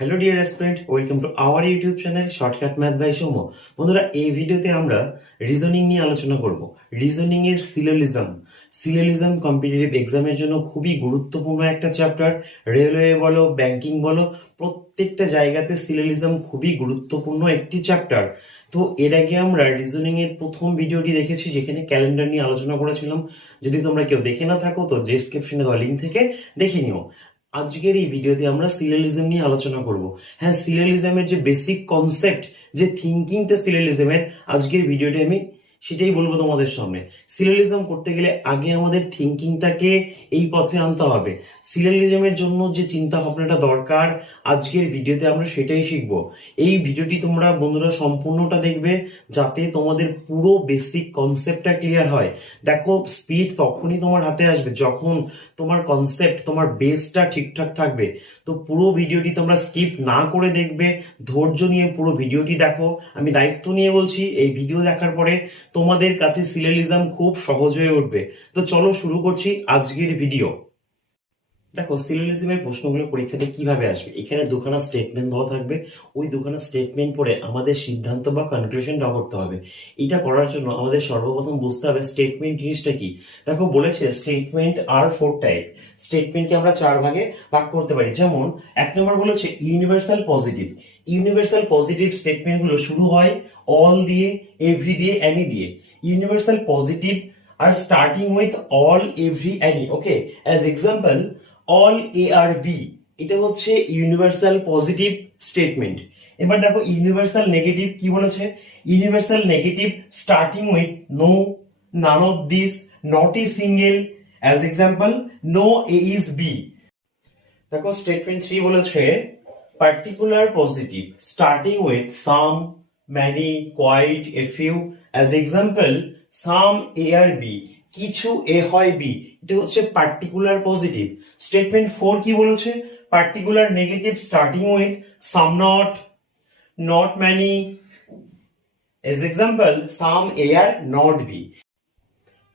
Hello dear student, welcome to our YouTube channel shortcut math by Soum. বন্ধুরা, এই ভিডিওতে আমরা রিজনিং নিয়ে আলোচনা করব। রিজনিং এর সিলোজিজম কম্পিটিটিভ এক্সামের জন্য খুবই গুরুত্বপূর্ণ একটা চ্যাপ্টার। রেলওয়ে বলো, ব্যাংকিং বলো, প্রত্যেকটা জায়গাতে সিলোজিজম খুবই গুরুত্বপূর্ণ একটি চ্যাপ্টার। তো এর আগে আমরা রিজনিং এর প্রথম ভিডিওটি দেখেছি, যেখানে ক্যালেন্ডার নিয়ে আলোচনা করেছিলাম। যদি তোমরা কেউ দেখে না থাকো তো ডেসক্রিপশনে দেওয়া লিঙ্ক থেকে দেখে নিও। আজকের এই ভিডিওতে আমরা সিলোজিজম নিয়ে আলোচনা করব। হ্যাঁ, সিলোজিজমের যে বেসিক কনসেপ্ট, যে থিঙ্কিংটা সিলোজিজমের, আজকের ভিডিওতে আমি সেটাই বলবো তোমাদের সামনে। সিলোজিজম করতে গেলে আগে আমাদের থিঙ্কিংটাকে এই পথে আনতে হবে। সিলোজিজমের জন্য যে চিন্তা ভাবনাটা দরকার, আজকের ভিডিওতে আমরা সেটাই শিখবো। এই ভিডিওটি তোমরা বন্ধুরা সম্পূর্ণটা দেখবে, যাতে তোমাদের পুরো বেসিক কনসেপ্টটা ক্লিয়ার হয়। দেখো, স্পিড তখনই তোমার হাতে আসবে যখন তোমার কনসেপ্ট, তোমার বেসটা ঠিকঠাক থাকবে। তো পুরো ভিডিওটি তোমরা স্কিপ না করে দেখবে, ধৈর্য নিয়ে পুরো ভিডিওটি দেখো। আমি দায়িত্ব নিয়ে বলছি, এই ভিডিও দেখার পরে তোমাদের কাছে সিলোজিজম খুব সহজ হয়ে উঠবে। তো চলো শুরু করছি আজকের ভিডিও। দেখো, সিলোজিজমের প্রশ্নগুলো পরীক্ষাতে কিভাবে আসবে। এখানে দুখানা স্টেটমেন্ট দেওয়া থাকবে, ওই দুখানা স্টেটমেন্ট পড়ে আমাদের সিদ্ধান্ত বা কনক্লুশন ড্র করতে হবে। এটা করার জন্য আমাদের সর্বপ্রথম বুঝতে হবে স্টেটমেন্ট জিনিসটা কি। দেখো, বলেছে স্টেটমেন্ট আর 4 টাইপ। স্টেটমেন্টকে আমরা 4 ভাগে ভাগ করতে পারি। যেমন 1 নম্বর বলেছে ইউনিভার্সাল পজিটিভ। ইউনিভার্সাল পজিটিভ স্টেটমেন্টগুলো শুরু হয় অল দিয়ে, এভরি দিয়ে, অ্যানি দিয়ে। Universal positive are starting with all, every, any. Okay, as example all A are B, এটা হচ্ছে ইউনিভার্সাল পজিটিভ স্টেটমেন্ট। এবার দেখো ইউনিভার্সাল নেগেটিভ কি বলেছে। Universal negative starting with no, none of this, not a single. As example no A is B. দেখো statement 3 বলেছে particular positive starting with some, many, quite, a few. As example some A are B, কিছু A হয় B. এটা হচ্ছে particular positive. Statement 4 কি বলেছে, particular negative starting with some not, not many. As example some A are not B.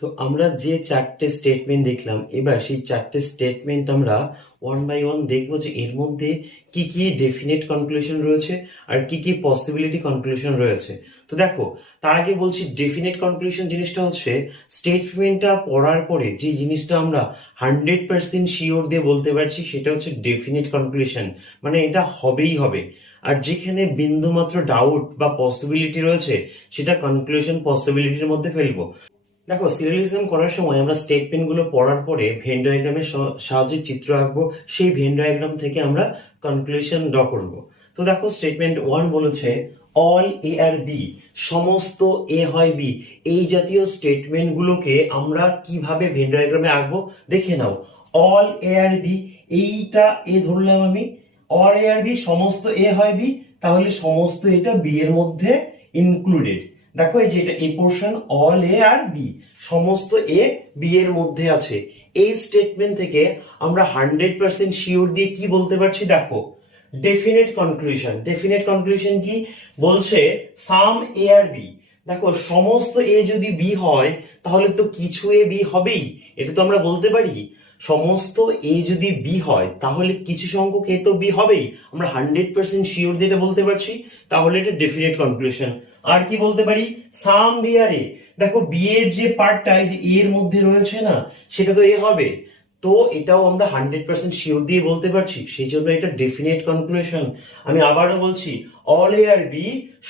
তো আমরা যে 4টে স্টেটমেন্ট দেখলাম, এবার সেই 4টে স্টেটমেন্ট আমরা ওয়ান বাই ওয়ান দেখবো যে এর মধ্যে কি কি ডেফিনেট কনক্লুশন রয়েছে আর কি কি পসিবিলিটি কনক্লুশন রয়েছে। তো দেখো, তার আগে বলছি ডেফিনেট কনক্লুশন জিনিসটা হচ্ছে স্টেটমেন্টটা পড়ার পরে যে জিনিসটা আমরা 100% শিওর দিয়ে বলতে পারছি, সেটা হচ্ছে ডেফিনেট কনক্লুশন। মানে এটা হবেই হবে। আর যেখানে বিন্দুমাত্র ডাউট বা পসিবিলিটি রয়েছে, সেটা কনক্লুশন পসিবিলিটির মধ্যে ফেলবো। দেখো, সিরিয়ালিজম করার সময় আমরা স্টেটমেন্ট গুলো পড়ার পরে ভেন ডায়াগ্রামের সাহায্যে চিত্র আঁকবো। সেই ভেন ডায়াগ্রাম থেকে আমরা কনক্লুশন ড্র করব। তো দেখো স্টেটমেন্ট 1 বলেছে অল এ আর বি, সমস্ত এ হয় বি। এই জাতীয় স্টেটমেন্ট গুলোকে আমরা কিভাবে ভেন ডায়াগ্রামে আঁকবো দেখে নাও। অল এ আর বি, এইটা এ ধরলাম আমি। অল এ আর বি, সমস্ত এ হয় বি, তাহলে সমস্ত এটা বি এর মধ্যে ইনক্লুডেড। দেখো এই যে এটা এই portion all A are B, সমস্ত এ বি এর মধ্যে আছে। এই স্টেটমেন্ট থেকে আমরা 100% শিওর দিয়ে কি বলতে পারছি, দেখো ডেফিনেট কনক্লুশন। ডেফিনেট কনক্লুশন কি বলছে, সাম এ আর বি। দেখো সমস্ত এ যদি বি হয়, তাহলে তো কিছু এ বি হবেই, এটা তো আমরা বলতে পারি। সমস্ত এ যদি বি হয়, তাহলে কিছু সংখ্যক এ তো বি হবেই, আমরা 100% শিওর যেটা বলতে পারছি, তাহলে এটা ডেফিনেট কনক্লুশন। আর কি বলতে পারি, সাম বি আর এ। দেখো বি এর যে পার্টটা এই যে এর মধ্যে রয়েছে না, সেটা তো এ হবে, তো এটাও আমরা 100% শিওর দিয়ে বলতে পারছি, সেই জন্য এটা ডেফিনেট কনক্লুশন। আমি আবারও বলছি, অল এ আর বি,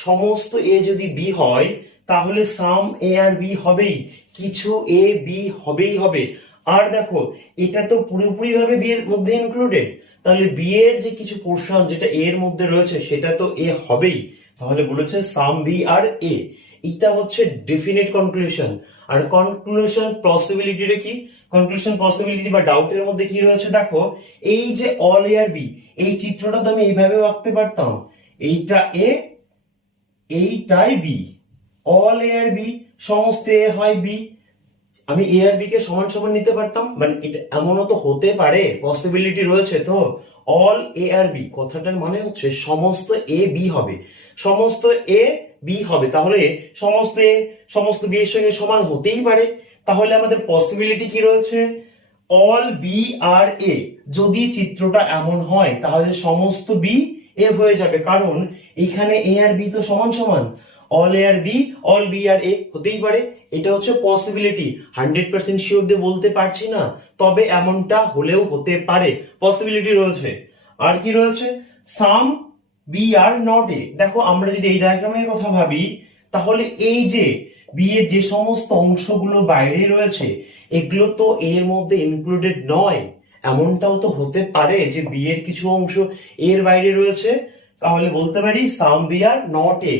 সমস্ত এ যদি বি হয়, তাহলে সাম এ আর বি হবেই, কিছু এ বি হবেই হবে। আর দেখো এটা তো পুরোপুরি ভাবে বি এর মধ্যে ইনক্লুডেড, তাহলে বি এর যে কিছু পোর্শন যেটা এ এর মধ্যে রয়েছে, সেটা তো এ হবেই। তাহলে বলেছে সাম বি আর এ, এটা হচ্ছে ডেফিনেট কনক্লুশন। আর কনক্লুশন পসিবিলিটিটা কি, কনক্লুশন পসিবিলিটি বা ডাউটের মধ্যে কি রয়েছে, দেখো এই যে অল এ আর বি, এই চিত্রটা তো আমি এইভাবে আঁকতে পারতাম, এইটা এ, এইটাই B. All A are B, সমস্ত এ হয় বি, আমি এ আর বি কে সমান সমান নিতে পারতাম। মানে এটা এমনও তো হতে পারে, পসিবিলিটি রয়েছে। তো অল এ আর বি কথাটার মানে হচ্ছে সমস্ত এ বি হবে, সমস্ত এ বি হবে, তাহলে সমস্ত এ সমস্ত বি এর সঙ্গে সমান হতেই পারে। তাহলে আমাদের পসিবিলিটি কি রয়েছে, অল বি আর এ। যদি চিত্রটা এমন হয়, তাহলে সমস্ত বি এ হয়ে যাবে, কারণ এখানে এ আর বি তো সমান সমান, all A are B, all B আর এ হতেই পারে। এটা হচ্ছে পসিবিলিটি, 100% শিওর দিয়ে বলতে পারছি না, তবে এমনটা হলেও হতে পারে, পসিবিলিটি রয়েছে। আর কি রয়েছে, সাম বি আর নট এ। দেখো আমরা যদি এই ডায়াগ্রামের কথা ভাবি, তাহলে এই যে বি এর যে সমস্ত অংশগুলো বাইরে রয়েছে এগুলো তো এর মধ্যে ইনক্লুডেড নয়। এমনটাও তো হতে পারে যে বি এর কিছু অংশ এর বাইরে রয়েছে, তাহলে বলতে পারি সাম বি আর নট এ।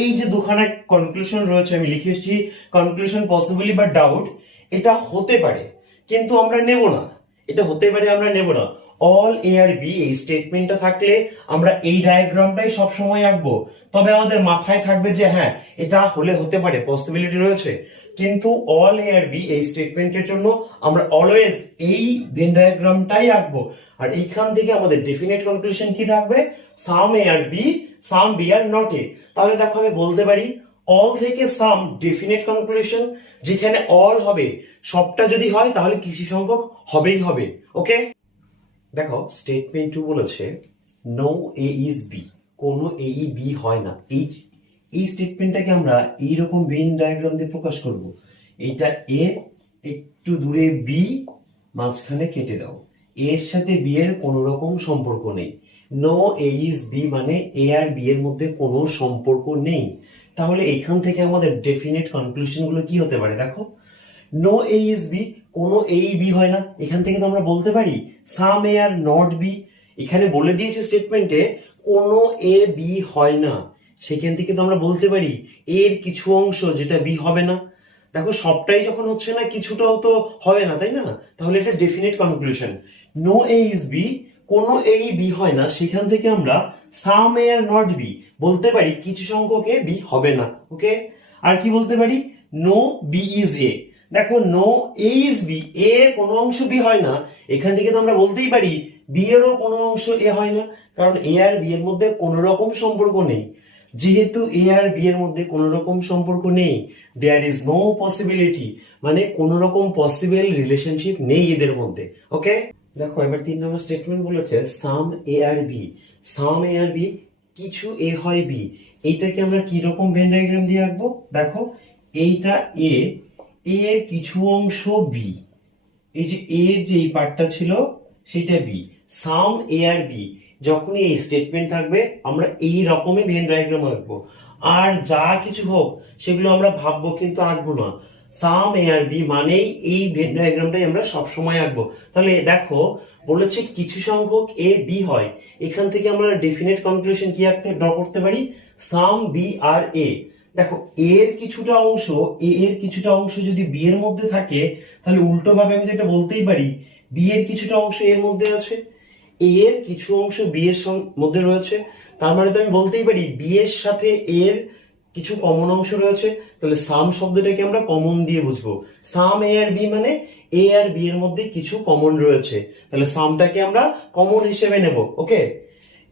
এই যে দুখানা কনক্লুশন রয়েছে, আমি লিখেছি কনক্লুশন পসিবলি বা ডাউট, এটা হতে পারে কিন্তু আমরা নেব না, এটা হতে পারে আমরা নেব না। অল এ আর বি এই স্টেটমেন্টটা থাকলে আমরা এই ডায়াগ্রামটাই সবসময় আঁকবো, তবে আমাদের মাথায় থাকবে যে হ্যাঁ এটা হলে হতে পারে, পসিবিলিটি রয়েছে। কিন্তু অল এ আর বি এই স্টেটমেন্টের জন্য আমরা অলওয়েজ এই ভেন ডায়াগ্রামটাই আঁকবো। আর এইখান থেকে আমাদের ডেফিনেট কনক্লুশন কি থাকবে, some A are B, some B are not A. তাহলে দেখো আমি বলতে পারি অল থেকে সাম ডেফিনেট কনক্লুশন, যেখানে অল হবে সবটা যদি হয় তাহলে কিছু সংখ্যক হবেই হবে। ওকে, দেখো স্টেটমেন্ট 2 বলেছে নো এ ইজ বি, কোনো এ ই বি হয় না। এই স্টেটমেন্টটাকে আমরা এইরকম ভেন ডায়াগ্রাম দিয়ে প্রকাশ করব। এইটা এ, একটু দূরে বি, মাঝখানে কেটে দাও। এর সাথে বি এর কোনো রকম সম্পর্ক নেই। নো এ ইজ বি মানে এ আর বি এর মধ্যে কোনো সম্পর্ক নেই। তাহলে এখান থেকে আমাদের ডেফিনেট কনক্লুশন গুলো কি হতে পারে, দেখো নো এ ইজ বি, কোনো এ বি হয় না। এখান থেকে তো আমরা বলতে পারি সাম এ আর নট বি। এখানে বলে দিয়েছে স্টেটমেন্টে কোনো এ বি হয় না, সেখান থেকে তো আমরা বলতে পারি এর কিছু অংশ যেটা বি হবে না। দেখো সবটাই যখন হচ্ছে না, কিছুটাও তো হবে না, তাই না? তাহলে এটা definite conclusion. No A is B, কোনো এ বি হয় না, সেখান থেকে আমরা সাম এ আর নট বি বলতে পারি কিছু সংখ্যক এ বি হবে না। ওকে, আর কি বলতে পারি, নো বি ইজ এ। দেখো নো এ ইজ বি, এর কোনো অংশ বি হয় না, এখান থেকে তো আমরা বলতেই পারি বি এরও কোনো অংশ এ হয় না, কারণ এ আর বি এর মধ্যে কোনো রকম সম্পর্ক নেই। যেহেতু এ আর বি এর মধ্যে কোনো রকম সম্পর্ক নেই, দেয়ার ইজ নো পসিবিলিটি, মানে কোনো রকম পসিবল রিলেশনশিপ নেই এদের মধ্যে। ওকে, দেখো এবার 3 নম্বর স্টেটমেন্ট বলেছে সাম A are B, some A are B কিছু এ হয় বি। এইটাকে আমরা কি রকম ভেন ডায়াগ্রাম দিয়ে আঁকবো, দেখো এইটা এ, এর কিছু অংশ বি, এই যে এর যে এই পার্টটা ছিল সেটা B. Some A are B, যখনই এই স্টেটমেন্ট থাকবে আমরা এই রকমই ভেন ডায়াগ্রাম আঁকবো, আর যা কিছু হোক সেগুলো আমরা ভাববো কিন্তু আঁকবো না। সাম এ আর বি মানেই এই ভেন ডায়াগ্রামটাই আমরা সবসময় আঁকবো। তাহলে দেখো বলেছে কিছু সংখ্যক এ বি হয়, এখান থেকে আমরা ডেফিনেট কনক্লুশন কি আঁকতে ড্র করতে পারি, সাম বি আর এ। দেখো এর কিছুটা অংশ, এ এর কিছুটা অংশ যদি বি এর মধ্যে থাকে, তাহলে উল্টো ভাবে আমি যেটা বলতেই পারি বি এর কিছুটা অংশ এর মধ্যে আছে, এ এর কিছু অংশ বি এর মধ্যে রয়েছে, তার মানে তো আমি বলতেই পারি বি এর সাথে এর কিছু কমন অংশ রয়েছে। তাহলে সাম শব্দটাকে আমরা কমন দিয়ে বুঝবো, সাম এ আর বি মানে এ আর বি এর মধ্যে কিছু কমন রয়েছে, তাহলে সামটাকে আমরা কমন হিসেবে নেব। ওকে,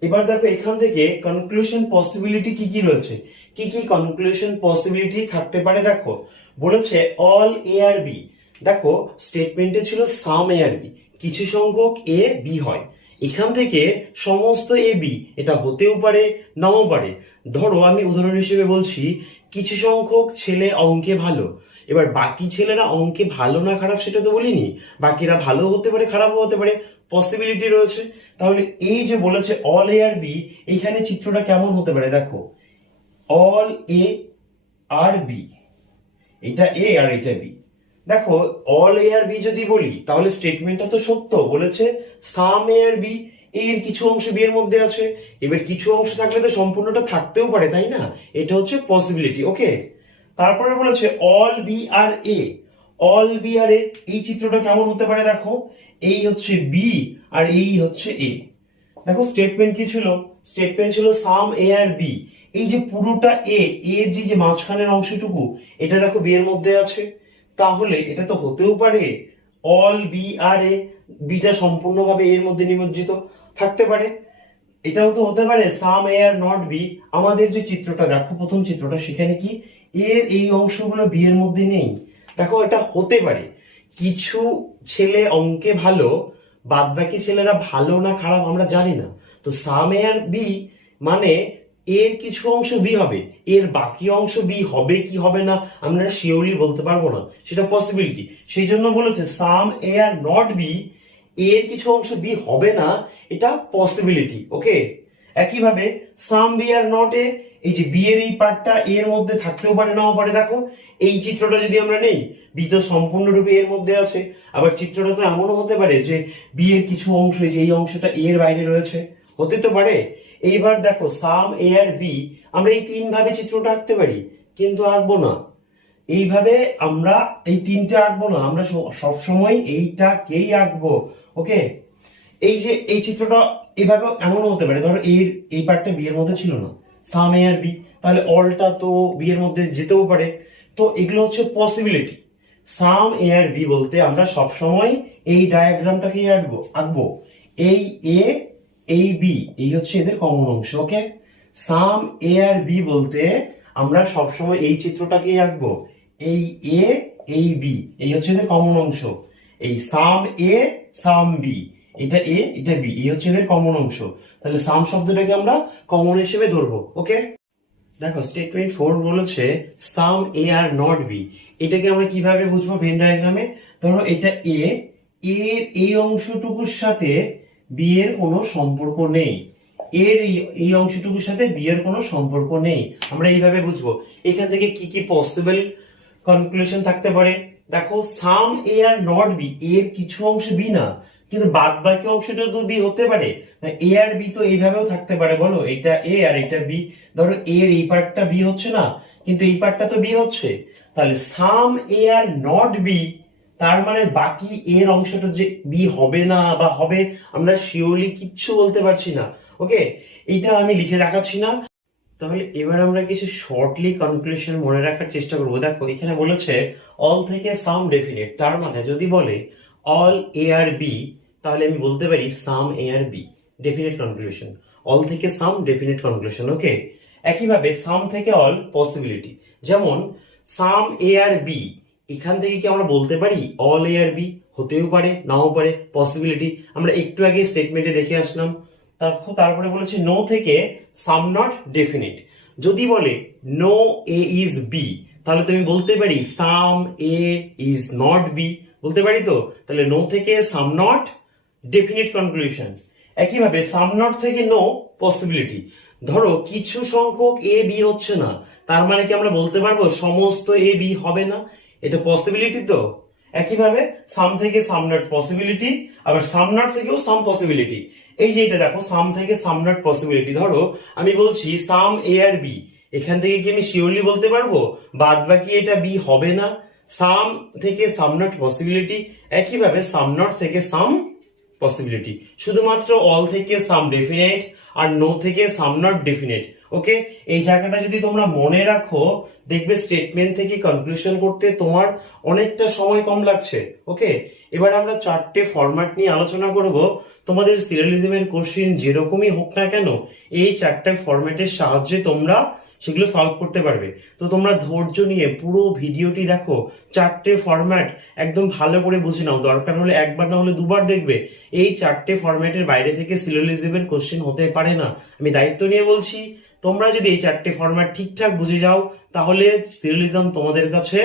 এবার দেখো এখান থেকে কনক্লুশন পসিবিলিটি কি কি রয়েছে, কি কি কনক্লুশন পসিবিলিটি থাকতে পারে। দেখো বলেছে অল এ আর বি, দেখো স্টেটমেন্টে ছিল সাম এ আর বি, কিছু সংখ্যক এ বি হয়, এখান থেকে সমস্ত এ বি, এটা হতেও পারে নাও পারে। ধরো আমি উদাহরণ হিসেবে বলছি কিছু সংখ্যক ছেলে অঙ্কে ভালো, এবার বাকি ছেলেরা অঙ্কে ভালো না খারাপ সেটা তো বলিনি, বাকিরা ভালো হতে পারে খারাপও হতে পারে, পসিবিলিটি রয়েছে। তাহলে এই যে বলেছে অল এ আর বি, এইখানে চিত্রটা কেমন হতে পারে, দেখো অল এ আর বি, এটা এ আর এটা বি। দেখো অল এ আর বি যদি বলি তাহলে স্টেটমেন্টটা তো সত্য, বলেছে সাম এ আর বি, এর কিছু অংশ বি এর মধ্যে আছে, এবার কিছু অংশ থাকলে তো সম্পূর্ণটা থাকতেও পারে, তাই না? এটা হচ্ছে পসিবিলিটি। ওকে, তারপরে বলেছে অল বি আর এ, অল বি আর এ, এই চিত্রটা কেমন হতে পারে, দেখো এই হচ্ছে বি আর এই হচ্ছে এ। দেখো স্টেটমেন্ট কি ছিল, স্টেটমেন্ট ছিল সাম এ আর বি, এই যে পুরোটা এ, এর যে মাঝখানের অংশটুকু এটা দেখো বি এর মধ্যে আছে, তাহলে এটা তো হতেও পারে অল বি আর এ, বিটা সম্পূর্ণভাবে এর মধ্যে নিমজ্জিত থাকতে পারে। এটাও তো হতে পারে সাম এ আর নট বি। আমাদের যে চিত্রটা দেখো, প্রথম চিত্রটা, সেখানে কি এর এই অংশগুলো বি এর মধ্যে নেই। দেখো এটা হতে পারে কিছু ছেলে অঙ্কে ভালো, বাদ বাকি ছেলেরা ভালো না খারাপ আমরা জানি না, তো সাম এ আর বি মানে এর কিছু অংশ বি হবে, এর বাকি অংশ বি হবে কি হবে না আমরা শিওরলি বলতে পারবো না, সেটা পসিবিলিটি। সেই জন্য বলেছে সাম এ আর নট বি, এর কিছু অংশ বি হবে না, এটা পসিবিলিটি। ওকে, একইভাবে সাম বি আর নট এ, এই যে বি এর এই পার্টটা এর মধ্যে থাকতেও পারে নাও পারে। দেখো এই চিত্রটা যদি আমরা নেই, বি তো সম্পূর্ণরূপে এর মধ্যে আছে, আবার চিত্রটা তো এমনও হতে পারে যে বি এর কিছু অংশ, যে এই অংশটা এর বাইরে রয়েছে, হতে তো পারে। এইবার দেখো সাম এ আর বি, আমরা এই তিন ভাবে চিত্রটা আঁকতে পারি, কিন্তু আঁকবো না এইভাবে, আমরা এই তিনটে আঁকবো না, আমরা সবসময় এইটাকেই আঁকবো। ওকে, এই যে এই চিত্রটা এভাবে এমনও হতে পারে, ধরো এর এই পার্টটা বি এর মধ্যে ছিল না, সাম এ আর বি, তাহলে অলটা তো বি এর মধ্যে যেতেও পারে। তো এগুলো হচ্ছে possibility. Some A are B বলতে আমরা সবসময় এই ডায়াগ্রামটাকেই আঁকবো, এই এ এই বি, এই হচ্ছে এদের কমন অংশ। ওকে, সাম এ আর বি বলতে আমরা সবসময় এই চিত্রটাকেই আঁকবো, এই এ এই বি, এই হচ্ছে এদের কমন অংশ। এই সাম এ সাম বি, এটা এ এটা বি, এই হচ্ছে এদের কমন অংশ। তাহলে সাম শব্দটাকে আমরা কমন হিসেবে ধরবো। ওকে, দেখো স্টেটমেন্ট 4 বলেছে সাম এ আর নট বি, এটাকে আমরা কিভাবে বুঝবো ভেন ডায়াগ্রামে। ধরো এটা এ, এর এই অংশটুকুর সাথে বি এর কোনো সম্পর্ক নেই, এর এই অংশটুকুর সাথে বি এর কোনো সম্পর্ক নেই, আমরা এইভাবে বুঝবো। এখান থেকে কি কি পসিবল কনক্লুশন থাকতে পারে, দেখো সাম এ আর নট বি, এর কিছু অংশ বি না, কিন্তু বাদ বাকি অংশটা তো বি হতে পারে, এ আর বি তো এইভাবেও থাকতে পারে, বলো এটা এ আর এটা বি। ধরো এর এই পার্টটা বি হচ্ছে না, কিন্তু এই পার্টটা তো বি হচ্ছে, তাহলে সাম এ আর নট বি, তার মানে বাকি এর অংশটা যে বি হবে না বা হবে, আমরা শিওরলি কিচ্ছু বলতে পারছি না। ওকে, এইটা আমি লিখে দেখাচ্ছি না। তাহলে এবার আমরা কিছু শর্টলি কনক্লুশন মনে রাখার চেষ্টা করবো। দেখো এখানে বলেছে অল থেকে সাম ডেফিনেট, তার মানে যদি বলে অল এ আর বি, তাহলে আমি বলতে পারি সাম A are B, definite conclusion. All থেকে সাম ডেফিনেট কনক্লুশন। ওকে, একইভাবে সাম থেকে অল পসিবিলিটি, যেমন সাম এ আর বি, এখান থেকে কি আমরা বলতে পারি অল এ আর বি, হতেও পারে নাও পারে, পসিবিলিটি। আমরা একটু আগে স্টেটমেন্টে দেখে আসলাম। তারপরে বলেছে নো থেকে সাম নট ডেফিনিট, যদি বলে নো এ ইজ বি, তাহলে তুমি বলতে পারি সাম এ ইজ নট বি, বলতে পারি তো। তাহলে নো থেকে সাম নট ডেফিনিট কনক্লুশন। একইভাবে সাম নট থেকে নো পসিবিলিটি, ধরো কিছু সংখ্যক এ বি হচ্ছে না, তার মানে কি আমরা বলতে পারবো সমস্ত এ বি হবে না, এটা পসিবিলিটি তো। একইভাবে সাম থেকে সাম নট পসিবিলিটি, আবার সাম নট থেকেও সাম পসিবিলিটি। এই যে এটা দেখো সাম থেকে সাম নট পসিবিলিটি, ধরো আমি বলছি সাম এ আর বি, এখান থেকে কি আমি শিওরলি বলতে পারবো বাদ বাকি এটা বি হবে না, সাম থেকে সাম নট পসিবিলিটি। একইভাবে সাম নট থেকে সাম পসিবিলিটি, শুধুমাত্র অল থেকে সাম ডেফিনেট আর নো থেকে সাম নট ডেফিনেট। ওকে, এই জায়গাটা যদি তোমরা মনে রাখো, দেখবে স্টেটমেন্ট থেকে কনক্লুশন করতে তোমার অনেকটা সময় কম লাগছে। ওকে, এবার আমরা চারটে ফরম্যাট নিয়ে আলোচনা করব। তোমাদের সিরিয়ালিজমের কোশ্চেন যেরকমই হোক না কেন, এই চারটে ফরম্যাটের সাহায্যে তোমরা সেগুলো সলভ করতে পারবে। তো তোমরা ধৈর্য নিয়ে পুরো ভিডিওটি দেখো, চারটে ফরম্যাট একদম ভালো করে বুঝে নাও, দরকার হলে একবার না হলে দুবার দেখবে। এই চারটে ফরম্যাটের বাইরে থেকে সিরিয়ালিজমের কোশ্চেন হতে পারে না, আমি দায়িত্ব নিয়ে বলছি। তোমরা যদি এই চারটে ফরম্যাট ঠিকঠাক বুঝে যাও, তাহলে সিরিয়ালিজম তোমাদের কাছে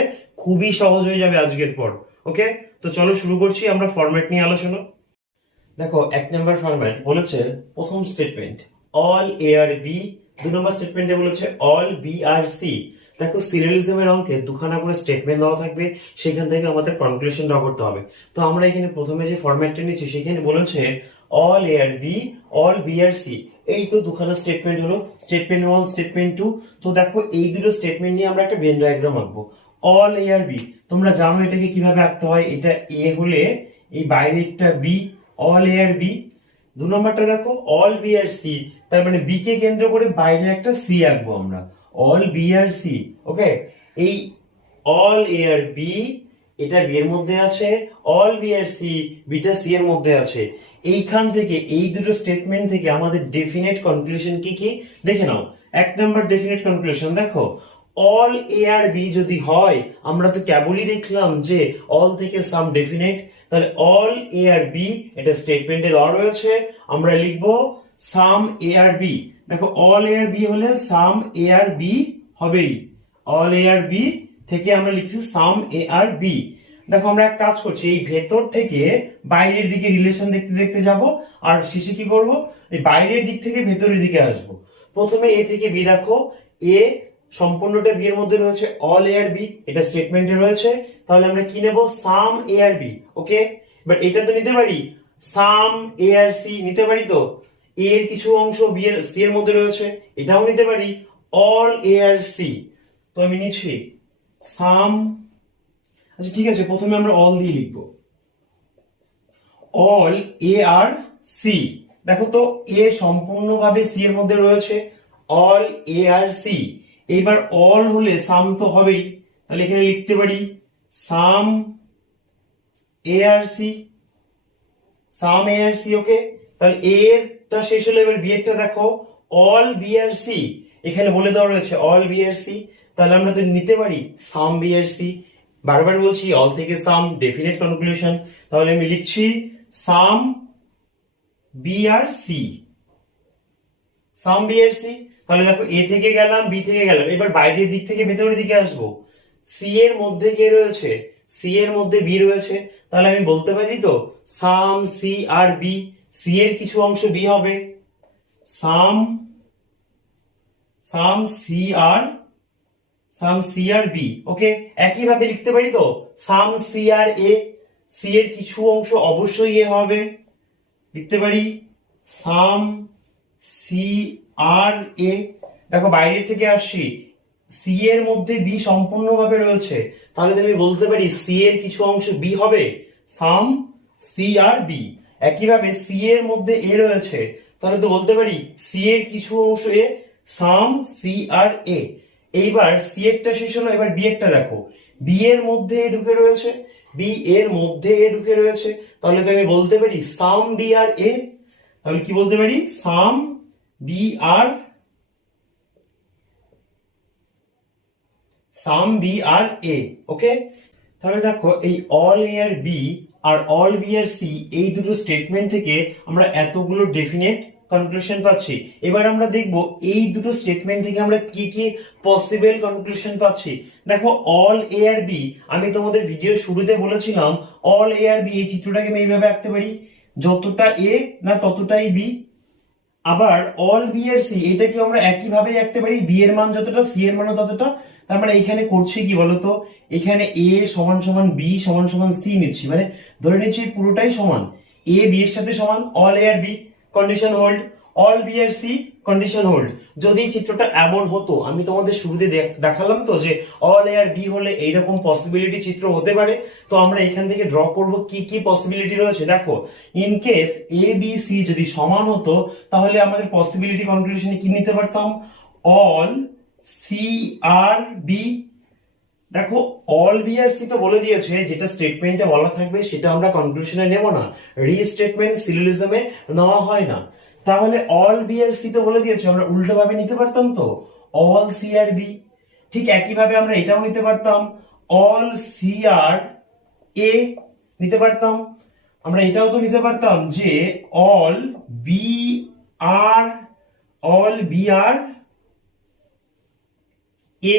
খুবই সহজ হয়ে যাবে আজকের পর। ওকে, তো চলো শুরু করছি আমরা ফরম্যাট নিয়ে আলোচনা। দেখো 1 নম্বর ফরম্যাট বলেছে প্রথম statement all A are B, 2 নম্বর স্টেটমেন্টে বলেছে অল বি আর সি। দেখো সিরিয়ালিজমের অঙ্কে দুখানা করে স্টেটমেন্ট দেওয়া থাকবে, সেখান থেকে আমাদের কনক্লুশন ড্র করতে হবে। তো আমরা এখানে প্রথমে যে ফরম্যাটটা নিচ্ছি সেখানে বলেছে all A are B, all B are C. এই তো দুখানা স্টেটমেন্ট হলো, স্টেটমেন্ট 1 স্টেটমেন্ট 2। তো দেখো এই দুটো স্টেটমেন্ট নিয়ে আমরা একটা ভেন ডায়াগ্রাম আঁকবো। অল এ আর বি, তোমরা জানো এটাকে কিভাবে আঁকতে হয়, এটা এ হলে এই বাইরেরটা B, all A are B. 2 নম্বরটা দেখো অল বি আর সি, তার মানে বি কে কেন্দ্র করে বাইরে একটা সি আঁকবো আমরা, অল বি আর সি। ওকে, এই অল এ আর বি, এটা বি এর মধ্যে আছে, all B are C, beta C এর মধ্যে আছে। এইখান থেকে এই দুটো স্টেটমেন্ট থেকে আমাদের ডেফিনেট কনক্লুশন কি কি দেখে নাও। 1 নম্বর ডেফিনেট কনক্লুশন দেখো, অল এ আর বি যদি হয়, আমরা তো কেবলই দেখলাম যে অল থেকে সাম ডেফিনেট, তাহলে অল এ আর বি এটা স্টেটমেন্টে দেওয়া রয়েছে, আমরা লিখবো সাম এ আর বি। দেখো অল এ আর বি হলে সাম এ আর বি হবেই, অল এ আর বি থেকে আমরা লিখছি সাম এ আর বি। দেখো আমরা এক কাজ করছি, এই ভেতর থেকে বাইরের দিকে রিলেশন দেখতে দেখতে যাব, আর শেষে কি করব, এই বাইরের দিক থেকে ভেতরের দিকে আসব। প্রথমে এ থেকে বি, দেখো এ সম্পূর্ণটা বি এর মধ্যে রয়েছে, অল এ আর বি এটা স্টেটমেন্টে রয়েছে, তাহলে আমরা কি নেব, সাম A are B. Okay, but এটা তো নিতে পারি সাম এ আর সি, নিতে পারি তো, এ এর কিছু অংশ বি এর সি এর মধ্যে রয়েছে, এটাও নিতে পারি অল এ আর সি। তো আমি নিচ্ছি সাম, আচ্ছা ঠিক আছে, প্রথমে আমরা অল দিয়ে লিখবো, অল এ আর সি। দেখো তো এ সম্পূর্ণভাবে সি এর মধ্যে রয়েছে, অল এ আর সি। এইবার অল হলে সাম তো হবেই, তাহলে এখানে লিখতে পারি সাম A are C, some A are C. Okay, তাহলে এ এরটা শেষ হলো, এবার বি এরটা দেখো অল বি আর সি, এখানে বলে দেওয়া রয়েছে অল বি আর সি, তাহলে আমরা তো নিতে পারি সাম বি আর সি। বারবার বলছি অল থেকে সাম ডেফিনেট কনক্লুশন, তাহলে আমি লিখছি some B are C, some B are C. তাহলে দেখো এ থেকে গেলাম, বি থেকে গেলাম, এবার বাইরের দিক থেকে ভেতরের দিকে আসবো। সি এর মধ্যে কে রয়েছে, সি এর মধ্যে বি রয়েছে, তাহলে আমি বলতে পারি তো সাম সি আর বি, সি এর কিছু অংশ বি হবে, সাম সাম সি আর সাম সি আর বি। ওকে, একইভাবে লিখতে পারি তো সাম সি আর এ, সি এর কিছু অংশ অবশ্যই এ হবে, লিখতে পারি সাম সি আর এ। দেখো বাইরের থেকে আসছি, সি এর মধ্যে বি সম্পূর্ণভাবে রয়েছে, তাহলে তুমি বলতে পারি সি এর কিছু অংশ বি হবে, সাম সি আর বি। একইভাবে সি এর মধ্যে এ রয়েছে, তাহলে তো বলতে পারি সি এর কিছু অংশ এ, সাম সি আর এ। এইবার সি এরটা শেষ হলো, এবার বি এরটা দেখো, বি এর মধ্যে এ ঢুকে রয়েছে, বি এর মধ্যে এ ঢুকে রয়েছে, তাহলে তো আমি বলতে পারি সাম বি আর এ। তাহলে কি বলতে পারি, সাম বি আর, সাম বি আর এ। ওকে, তাহলে দেখো এই all A are B R all B are C, এই দুটো স্টেটমেন্ট থেকে আমরা এতগুলো ডেফিনেট কনক্লুশন পাচ্ছি। এবার আমরা দেখব এই দুটো স্টেটমেন্ট থেকে আমরা কি কি পসিবল কনক্লুশন পাচ্ছি। দেখো অল এ আর বি, আমি তোমাদের ভিডিও শুরুতে বলেছিলাম অল এ আর বি, এই চিত্রটাকে আমি এইভাবে আঁকতে পারি, যতটা এ না ততটাই বি। আবার অল বি এর সি, এটাকে আমরা একইভাবে আঁকতে পারি, বি এর মান যতটা সি এর মান ততটা। তার মানে এখানে করছি কি বলতো, এখানে এ সমান সমান বি সমান সমান সি নিচ্ছি, মানে ধরে নিচ্ছি পুরোটাই সমান, এ বি এর সাথে সমান, all A are B condition hold, all B are C condition hold. যদি চিত্রটা এমন হতো, আমি তোমাদের শুরুতে দেখালাম তো যে অল এ আর বি হলে এইরকম পসিবিলিটি চিত্র হতে পারে, তো আমরা এখান থেকে ড্র করব কি কি পসিবিলিটি রয়েছে। দেখো in case A B C যদি সমান হতো, তাহলে আমাদের পসিবিলিটি কনক্লুশনে কি নিতে পারতাম, অল সি আর বি। দেখো অল বি আর সি তো বলে দিয়েছে, যেটা স্টেটমেন্টে বলা থাকবে সেটা আমরা কনক্লুশনে নেব না, রিস্টেটমেন্ট সিলোজিজমে নেওয়া হয় না। তাহলে অল বি আর সি তো বলে দিয়েছে, আমরা উল্টো ভাবে নিতে পারতাম তো অল সি আর বি। ঠিক একইভাবে আমরা এটাও নিতে পারতাম, অল সি আর এ নিতে পারতাম। আমরা এটাও তো নিতে পারতাম যে অল বি আর, অল বি আর এ।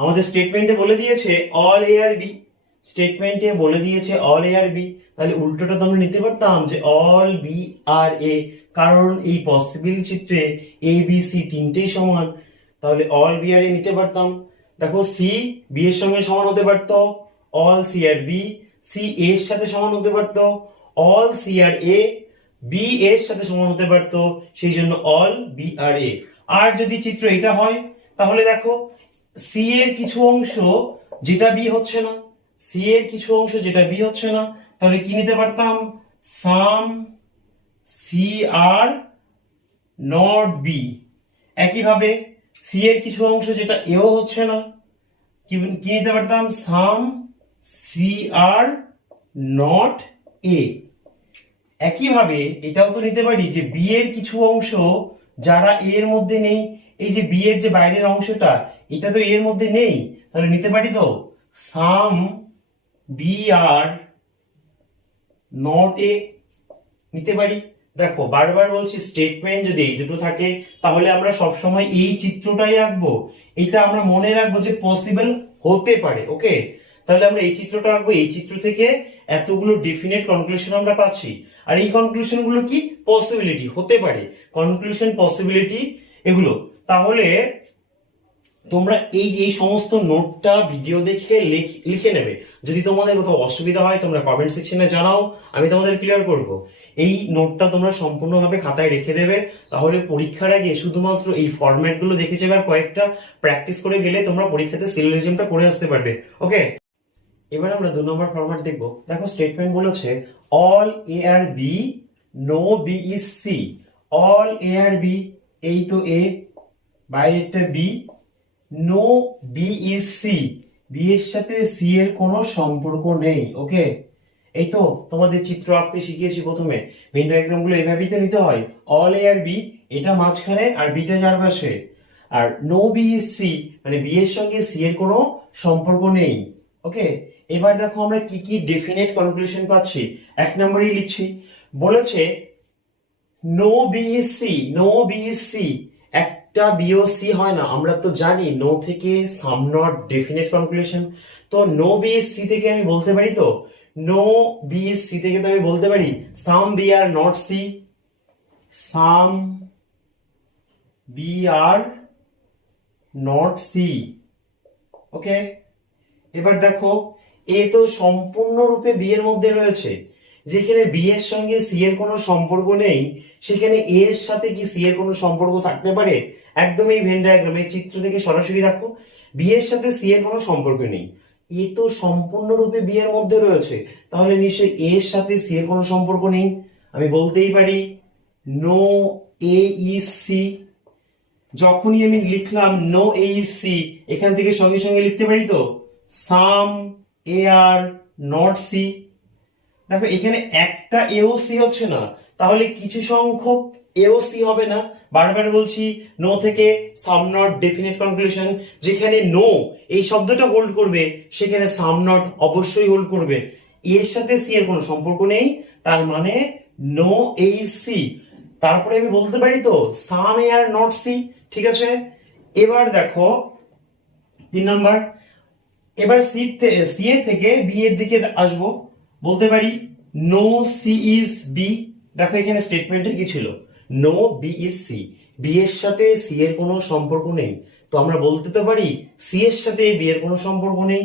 আমাদের স্টেটমেন্টে বলে দিয়েছে অল এ আর বি, স্টেটমেন্টে বলে দিয়েছে অল এ আর বি, তাহলে উল্টোটা তো আমরা নিতে পারতাম যে অল বি আর এ, কারণ এই পসিবল চিত্রে এ বি সি তিনটেই সমান, তাহলে অল বি আর এ নিতে পারতাম। দেখো সি বি এর সঙ্গে সমান হতে পারতো, অল সি আর বি, সি এর সাথে সমান হতে পারতো, অল সি আর এ, বি এর সাথে সমান হতে পারতো, সেই জন্য অল বি আর এ। আর যদি চিত্র এটা হয়, তাহলে দেখো সি এর কিছু অংশ যেটা বি হচ্ছে না, সি এর কিছু অংশ যেটা বি হচ্ছে না, তাহলে কি নিতে পারতাম, সাম সি আর নট বি। একইভাবে সি এর কিছু অংশ যেটা এও হচ্ছে না, কি নিতে পারতাম, সাম সি আর নট এ। একইভাবে এটাও তো নিতে পারি যে বি এর কিছু অংশ যারা এর মধ্যে নেই, এই যে বি এর যে বাইরের অংশটা এটা তো এর মধ্যে নেই, তাহলে নিতে পারি তো সাম বি আর নট এ নিতে পারি। দেখো বারবার বলছি, স্টেটমেন্ট যদি এই দুটো থাকে তাহলে আমরা সবসময় এই চিত্রটাই আঁকবো। এটা আমরা মনে রাখবো যে পসিবল হতে পারে। ওকে, তাহলে আমরা এই চিত্রটা আঁকবো। এই চিত্র থেকে এতগুলো ডেফিনেট কনক্লুশন আমরা পাচ্ছি, আর এই কনক্লুশন গুলো কি? পসিবিলিটি, হতে পারে, কনক্লুশন, পসিবিলিটি, এগুলো। তাহলে তোমরা এই যে এই সমস্ত নোটটা ভিডিও দেখে লিখে নেবে। যদি তোমাদের কোথাও অসুবিধা হয় তোমরা কমেন্ট সেকশনে জানাও, আমি তোমাদের ক্লিয়ার করব। এই নোটটা তোমরা সম্পূর্ণভাবে খাতায় রেখে দেবে, তাহলে পরীক্ষার আগে শুধুমাত্র এই ফরম্যাট গুলো দেখে যাবে আর কয়েকটা প্র্যাকটিস করে গেলে তোমরা পরীক্ষাতে সিলোজিজমটা করে আসতে পারবে। ওকে, এবার আমরা 2 নম্বর ফরম্যাট দেখবো। দেখো স্টেটমেন্ট বলেছে all A are B, no B is C. All A are B, এই তো এ, বাইরেরটা B, no B is C, B এর সাথে সি এর কোনো সম্পর্ক নেই। ওকে, এই তো তোমাদের চিত্র আঁকতে শিখিয়েছি প্রথমে, ভেন ডায়াগ্রাম গুলো এভাবেই তো নিতে হয়। অল এ আর বি, এটা মাঝখানে আর বিটা চারপাশে, আর নো বি ইজ সি মানে বি এর সঙ্গে সি এর কোনো সম্পর্ক নেই। ওকে, এবার দেখো আমরা কি কি ডেফিনেট কনক্লুশন পাচ্ছি। 1 নম্বরই লিখছি, বলেছে no B is C, no B is C, একটা বি ও সি হয় না, আমরা তো জানি নো থেকে সাম নট ডেফিনেট কনক্লুশন। তো নো বি ইজ সি থেকে আমি বলতে পারি, তো নো বি ইজ সি থেকে তো আমি বলতে পারি some B are not C, some B are not C. Okay, এবার দেখো এ তো সম্পূর্ণরূপে বি এর মধ্যে রয়েছে, যেখানে বি এর সঙ্গে সি এর কোনো সম্পর্ক নেই, সেখানে এ এর সাথে কি সি এর কোনো সম্পর্ক থাকতে পারে? একদম এই ভেন ডায়াগ্রামের চিত্র থেকে সরাসরি দেখো, বি এর সাথে সি এর কোনো সম্পর্ক নেই। এ তো সম্পূর্ণরূপে বি এর মধ্যে রয়েছে, তাহলে নিশ্চয়ই এ এর সাথে সি এর কোনো সম্পর্ক নেই। আমি বলতেই পারি নো এ ইজ সি। যখনই আমি লিখলাম নো এ ইজ সি, এখান থেকে সঙ্গে সঙ্গে লিখতে পারি তো সাম এ আর নট সি। দেখো এখানে একটা এও সি হচ্ছে না, তাহলে কিছু সংখ্যক এও সি হবে না। বারবার বলছি নো থেকে সাম নট ডেফিনেট কনক্লুশন, যেখানে নো এই শব্দটা হোল্ড করবে সেখানে সাম নট অবশ্যই হোল্ড করবে। এর সাথে সি এর কোনো সম্পর্ক নেই, তার মানে নো এ ইজ সি। তারপরে আমি বলতে পারি তো সাম এ আর নট সি। ঠিক আছে, এবার দেখো 3 নাম্বার। এবার সি এর থেকে বি এর দিকে আসবো, বলতে পারি নো সি ইজ বি। দেখো এখানে স্টেটমেন্টে কি ছিল? No B is C, B এর সাথে সি এর কোনো সম্পর্ক নেই। তো আমরা বলতে তো পারি সি এর সাথে বি এর কোনো সম্পর্ক নেই,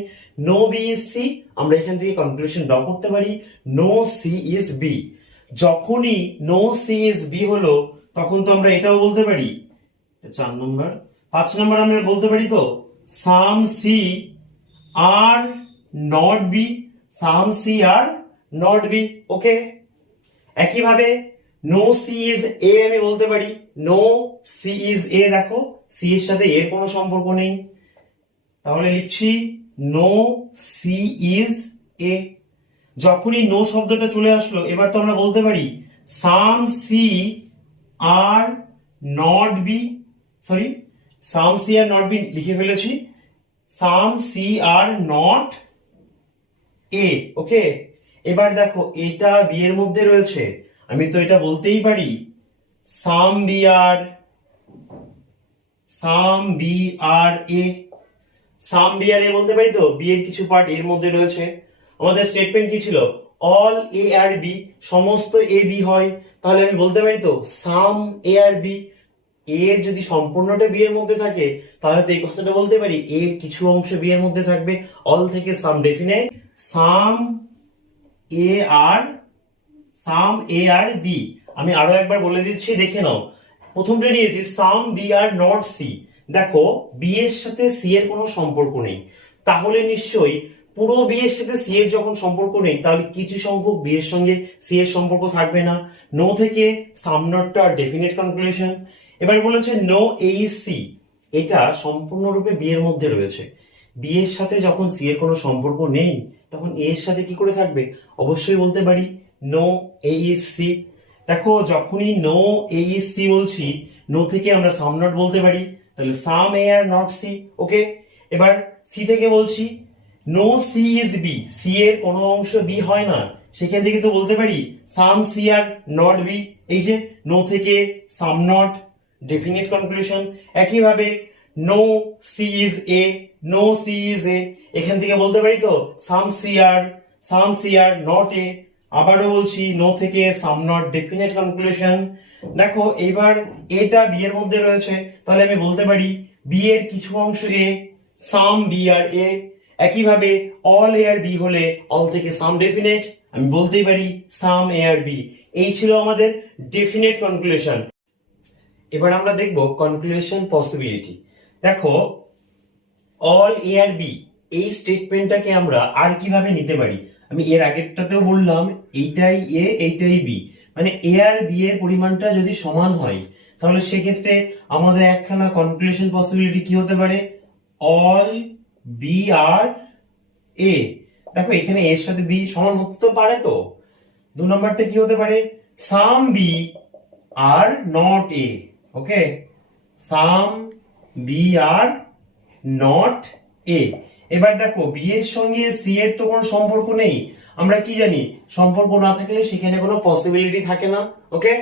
নো বি ইজ সি। আমরা এখান থেকে কনক্লুশন ড্র করতে পারি নো সি ইজ বি। যখনই নো সি ইজ বি হলো, তখন তো আমরা এটাও বলতে পারি, 4 নম্বর। 5 নম্বর আমরা বলতে পারি তো some C are not B, some C are not B. Okay, একইভাবে নো সি ইজ এ আমি বলতে পারি নো সি ইজ এ। দেখো সি এর সাথে এর কোনো সম্পর্ক নেই, তাহলে লিখছি নো সি ইজ এ। যখনই নো শব্দটা চলে আসলো, এবার তো আমরা বলতে পারি some C are not B, sorry some C are not B লিখে ফেলেছি, সাম সি আর নট এ। ওকে, এবার দেখো এটা বি এর মধ্যে রয়েছে, আমি তো এটা বলতেই পারি সাম বি আর এ। সাম বি আর এ বলতে পারি তো, বি এর কিছু পার্ট এর মধ্যে রয়েছে। আমাদের স্টেটমেন্ট কি ছিল? অল এ আর বি, সমস্ত এ বি হয়, তাহলে আমি বলতে পারি তো সাম এ আর বি। এর যদি সম্পূর্ণটা বি এর মধ্যে থাকে, তাহলে তো এই কথাটা বলতে পারি এর কিছু অংশ বি এর মধ্যে থাকবে। অল থেকে some definite, some A are B. আমি আরো একবার বলে দিচ্ছি, দেখে নাও। প্রথমটা নিয়েছি some B are not C. দেখো বি এর সাথে সি এর কোনো সম্পর্ক নেই, তাহলে নিশ্চয়ই পুরো বি এর সাথে সি এর যখন সম্পর্ক নেই, তাহলে কিছু সংখ্যক বি এর সঙ্গে সি এর সম্পর্ক থাকবে না। নো থেকে সাম নটটা ডেফিনেট কনক্লুশন। এবার বলেছে নো এ ইজ সি, এটা সম্পূর্ণরূপে বি এর মধ্যে রয়েছে, বি এর সাথে যখন সি এর কোনো সম্পর্ক নেই, তখন এ এর সাথে কি করে থাকবে? অবশ্যই বলতে পারি নো এ ইজ সি। দেখো যখনই নো এ ইজ সি বলছি, নো থেকে আমরা সাম নট বলতে পারি, তাহলে সাম A are not C. Okay, এবার সি থেকে বলছি no C is B, C এর কোনো অংশ বি হয় না, সেখান থেকে তো বলতে পারি some C are not B. এই যে নো থেকে সাম নট ডেফিনিট কনক্লুশন, একইভাবে no C is A, no C is A, এখান থেকে বলতে পারি তো সাম সি আর নট এ। আবারও বলছি নো থেকে সাম নট ডেফিনিট কনক্লুশন। দেখো এবার এটা বি এর মধ্যে রয়েছে, তাহলে আমি বলতে পারি বি এর কিছু অংশ এ, সাম বি আর এ। একইভাবে অল এ আর বি হলে অল থেকে সাম ডেফিনেট, আমি বলতেই পারি সাম এ আর বি। এই ছিল আমাদের ডেফিনেট কনক্লুশন। এবার আমরা দেখব কনক্লুশন পসিবিলিটি। দেখো অল এ আর বি এই স্টেটমেন্টটাকে আমরা আর কিভাবে নিতে পারি, আমি এর আগেরটাতেও বললাম এইটাই এ এইটাই বি, মানে এ আর বি এর পরিমাণটা যদি সমান হয় তাহলে সেক্ষেত্রে আমাদের একখানা কনক্লুশন পসিবিলিটি কি হতে পারে, অল বি আর এ। দেখো এখানে এর সাথে বি সমান হতে তো পারে, তো দু নম্বরটা কি হতে পারে, সাম B are not A. Okay, some B are not এ। এবার দেখো বি এর সঙ্গে সি এর তো কোনো সম্পর্ক নেই, আমরা কি জানি সম্পর্ক না থাকলে সেখানে কোনো পসিবিলিটি থাকে না। ওকে,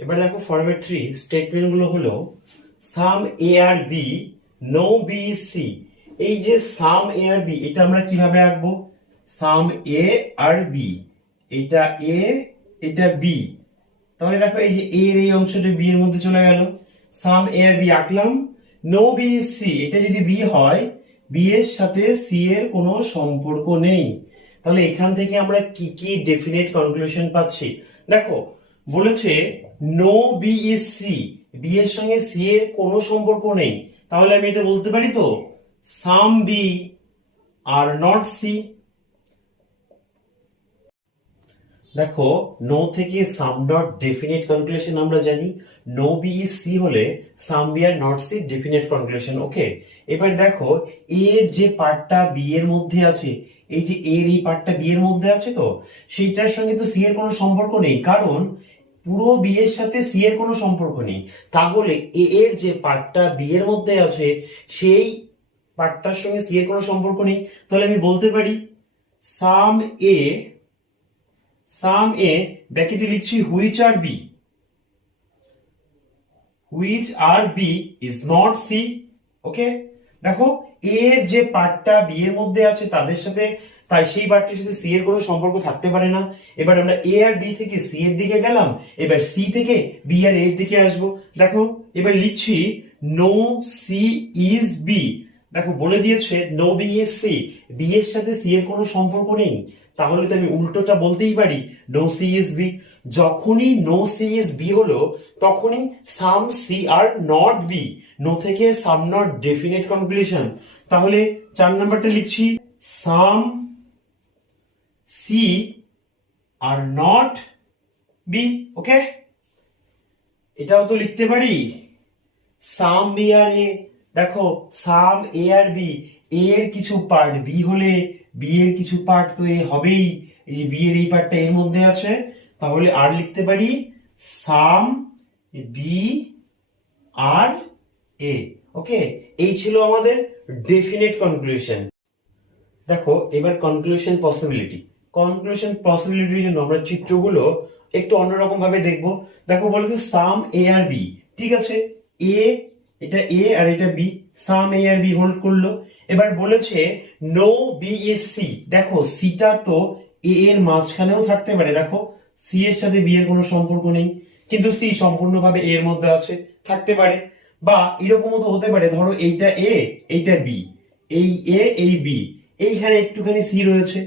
এবার দেখো ফরম্যাট 3 স্টেটমেন্ট গুলো হলো সাম A are B no B C. এই যে সাম এ আর বি এটা আমরা কিভাবে আঁকবো, সাম এ আর বি, এটা এ এটা বি, তাহলে দেখো এই যে এ এর এই অংশটা বি এর মধ্যে চলে গেল, সাম এ আর বি আঁকলাম। নো বি সি, এটা যদি বি হয় বি এর সাথে সি এর কোনো সম্পর্ক নেই, তাহলে এখান থেকে আমরা কি কি ডেফিনেট কনক্লুশন পাচ্ছি। দেখো বলেছে no B is C, B এর সঙ্গে সি এর কোনো সম্পর্ক নেই, তাহলে আমি এটা বলতে পারি তো some B are not C. দেখো নো থেকে সাম ডট ডেফিনেট কনক্লুশন আমরা জানি, নো বি ইজ সি হলে some B are not C definite conclusion. Okay, এবার দেখো এর যে পার্টটা বি এর মধ্যে আছে, এই যে এর এই পার্টটা বি এর মধ্যে আছে, তো সেইটার সঙ্গে তো সি এর কোনো সম্পর্ক নেই, কারণ পুরো বি এর সাথে সি এর কোনো সম্পর্ক নেই। তাহলে এ এর যে পার্টটা বি এর মধ্যে আছে সেই পার্টটার সঙ্গে সি এর কোনো সম্পর্ক নেই, তাহলে আমি বলতে পারি সাম এ, সাম এ ব্র্যাকেটে লিখছি which are B, which are B is not C. Okay, দেখো এর যে পার্টটা বি এর মধ্যে আছে তাদের সাথে, তাই সেই পার্টটির সাথে সি এর কোনো সম্পর্ক থাকতে পারে না। এবার আমরা এ আর বি থেকে সি এর দিকে গেলাম, এবার সি থেকে বি আর এর দিকে আসবো। দেখো এবার লিখছি নো সি ইজ বি, দেখো বলে দিয়েছে no B is C, B এর সাথে সি এর কোনো সম্পর্ক নেই, তাহলে তো আমি উল্টোটা বলতেই পারি নো সি ইজ বি। যখনই নো সি ইজ বি হলো তখনই some C are not B, no থেকে সাম নট ডেফিনেট কনক্লুশন। তাহলে 4 নাম্বারটা লিখছি some C are not B. Okay, এটাও তো লিখতে পারি সাম বি আর এ। দেখো সাম এ আর বি, এ এর কিছু পার্ট বি হলে বি এর কিছু পার্ট তো এ হবেই, এই যে বি এর এই পার্টটা এর মধ্যে আছে, তাহলে আর লিখতে পারি সাম বি আর এ। ওকে, এই ছিল আমাদের ডেফিনেট কনক্লুশন। দেখো এবার কনক্লুশন পসিবিলিটি। কনক্লুশন পসিবিলিটির জন্য আমরা চিত্রগুলো একটু অন্যরকম ভাবে দেখবো। দেখো বলেছে সাম এ আর বি, ঠিক আছে, এ এটা এ আর এটা B, some A are B hold করলো। এবার বলেছে নো বি ইজ সি, দেখো সিটা তো এ এর মাঝখানেও থাকতে পারে, দেখো সি এর সাথে বি এর কোনো সম্পর্ক নেই, কিন্তু সি সম্পূর্ণভাবে এর মধ্যে আছে, থাকতে পারে। বা এরকমও তো হতে পারে, ধরো এইটা এ এইটা বি, এই এ এই বি, এইখানে একটুখানি সি রয়েছে,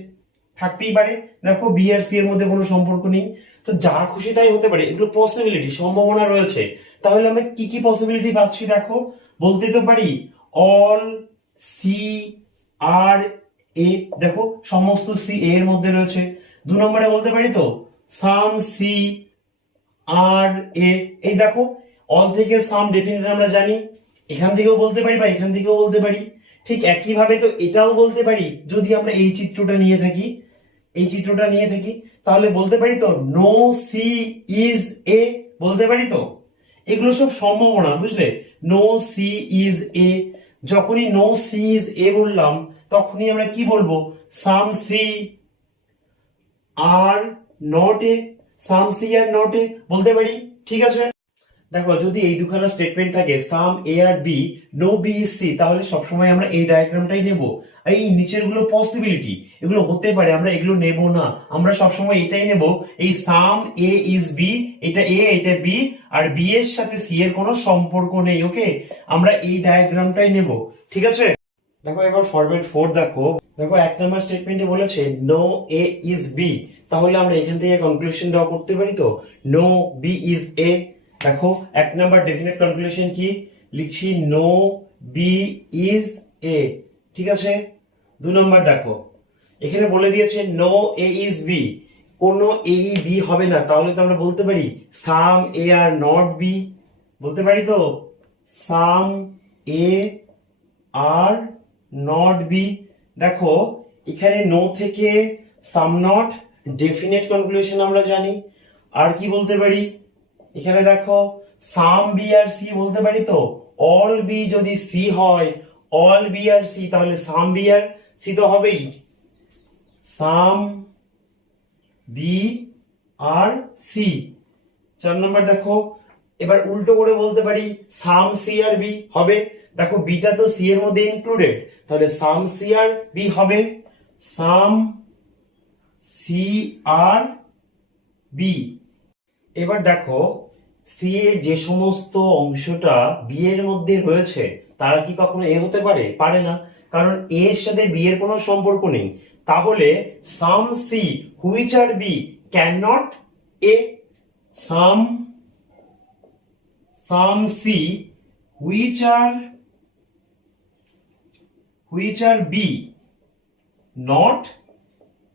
থাকতেই পারে। দেখো বি আর সি এর মধ্যে কোনো সম্পর্ক নেই, তো যা খুশি তাই হতে পারে, এগুলো পসিবিলিটি, সম্ভাবনা রয়েছে। তাহলে আমরা কি কি পসিবিলিটি পাচ্ছি, দেখো বলতে তো পারি অল সি আর এ, দেখো সমস্ত সি এর মধ্যে রয়েছে। 2 নম্বরে বলতে পারি তো সাম সি আর এ, এই দেখো অল থেকে সাম ডেফিনেট আমরা জানি, এখান থেকেও বলতে পারি বা এখান থেকেও বলতে পারি। ঠিক একইভাবে তো এটাও বলতে পারি, যদি আমরা এই চিত্রটা নিয়ে থাকি, এই চিত্রটা নিয়ে থাকি, তাহলে বলতে পারি তো নো সি ইজ এ, বলতে পারি তো। এগুলো সব সম্ভাবনা, বুঝলে, নো সি ইজ এ। যখনই নো সি ইজ এ বললাম তখনই আমরা কি বলবো, some C are not A. Some C are not A বলতে পারি, ঠিক আছে। দেখো যদি এই দুখানা স্টেটমেন্ট থাকে some A are B, no B is C, তাহলে সবসময় আমরা এই ডায়াগ্রামটাই নেব। এই নিচের গুলো পসিবিলিটি, এগুলো হতে পারে, আমরা এগুলো নেব না, আমরা সবসময় এটাই নেব, এই সাম এ ইজ বি, এটা এ এটা বি, আর বি এর সাথে সি এর কোনো সম্পর্ক নেই, ওকে, আমরা এই ডায়াগ্রামটাই নেব, ঠিক আছে। দেখো এবার ফরম্যাট 4 দেখো, দেখো 1 নাম্বার স্টেটমেন্টে বলেছে নো এ ইজ বি, তাহলে আমরা এখান থেকে কনক্লুশন ড্র করতে পারি তো, নো বি ইজ এ। দেখো 1 নাম্বার ডেফিনেট কনক্লুশন কি লিখছি, নো বি ইজ এ, ঠিক আছে। 2 নাম্বার দেখো, এখানে বলে দিয়েছে নো এ ইজ বি, কোন এ বি হবে না, তাহলে তো আমরা বলতে পারি সাম এ আর নট বি, বলতে পারি তো সাম এ আর নট বি। দেখো এখানে নো থেকে সাম নট ডেফিনেট কনক্লুশন আমরা জানি, আর কি বলতে পারি, এখানে দেখো সাম বি আর সি বলতে পারি তো, অল বি যদি সি হয়, অল বি আর সি, তাহলে সাম বি আর সি তো হবেই, সাম বি আর সি। 4 নম্বর দেখো, এবার উল্টো করে বলতে পারি সাম সি আর বি হবে, দেখো বিটা তো সি এর মধ্যে ইনক্লুডেড, তাহলে সাম সি আর বি হবে, সাম সি আর বি। এবার দেখো সি এর যে সমস্ত অংশটা বি এর মধ্যে রয়েছে তারা কি কখনো এ হতে পারে, পারে না, কারণ এ এর সাথে বি এর কোনো সম্পর্ক নেই, তাহলে some C which are B can not A, some C which are B not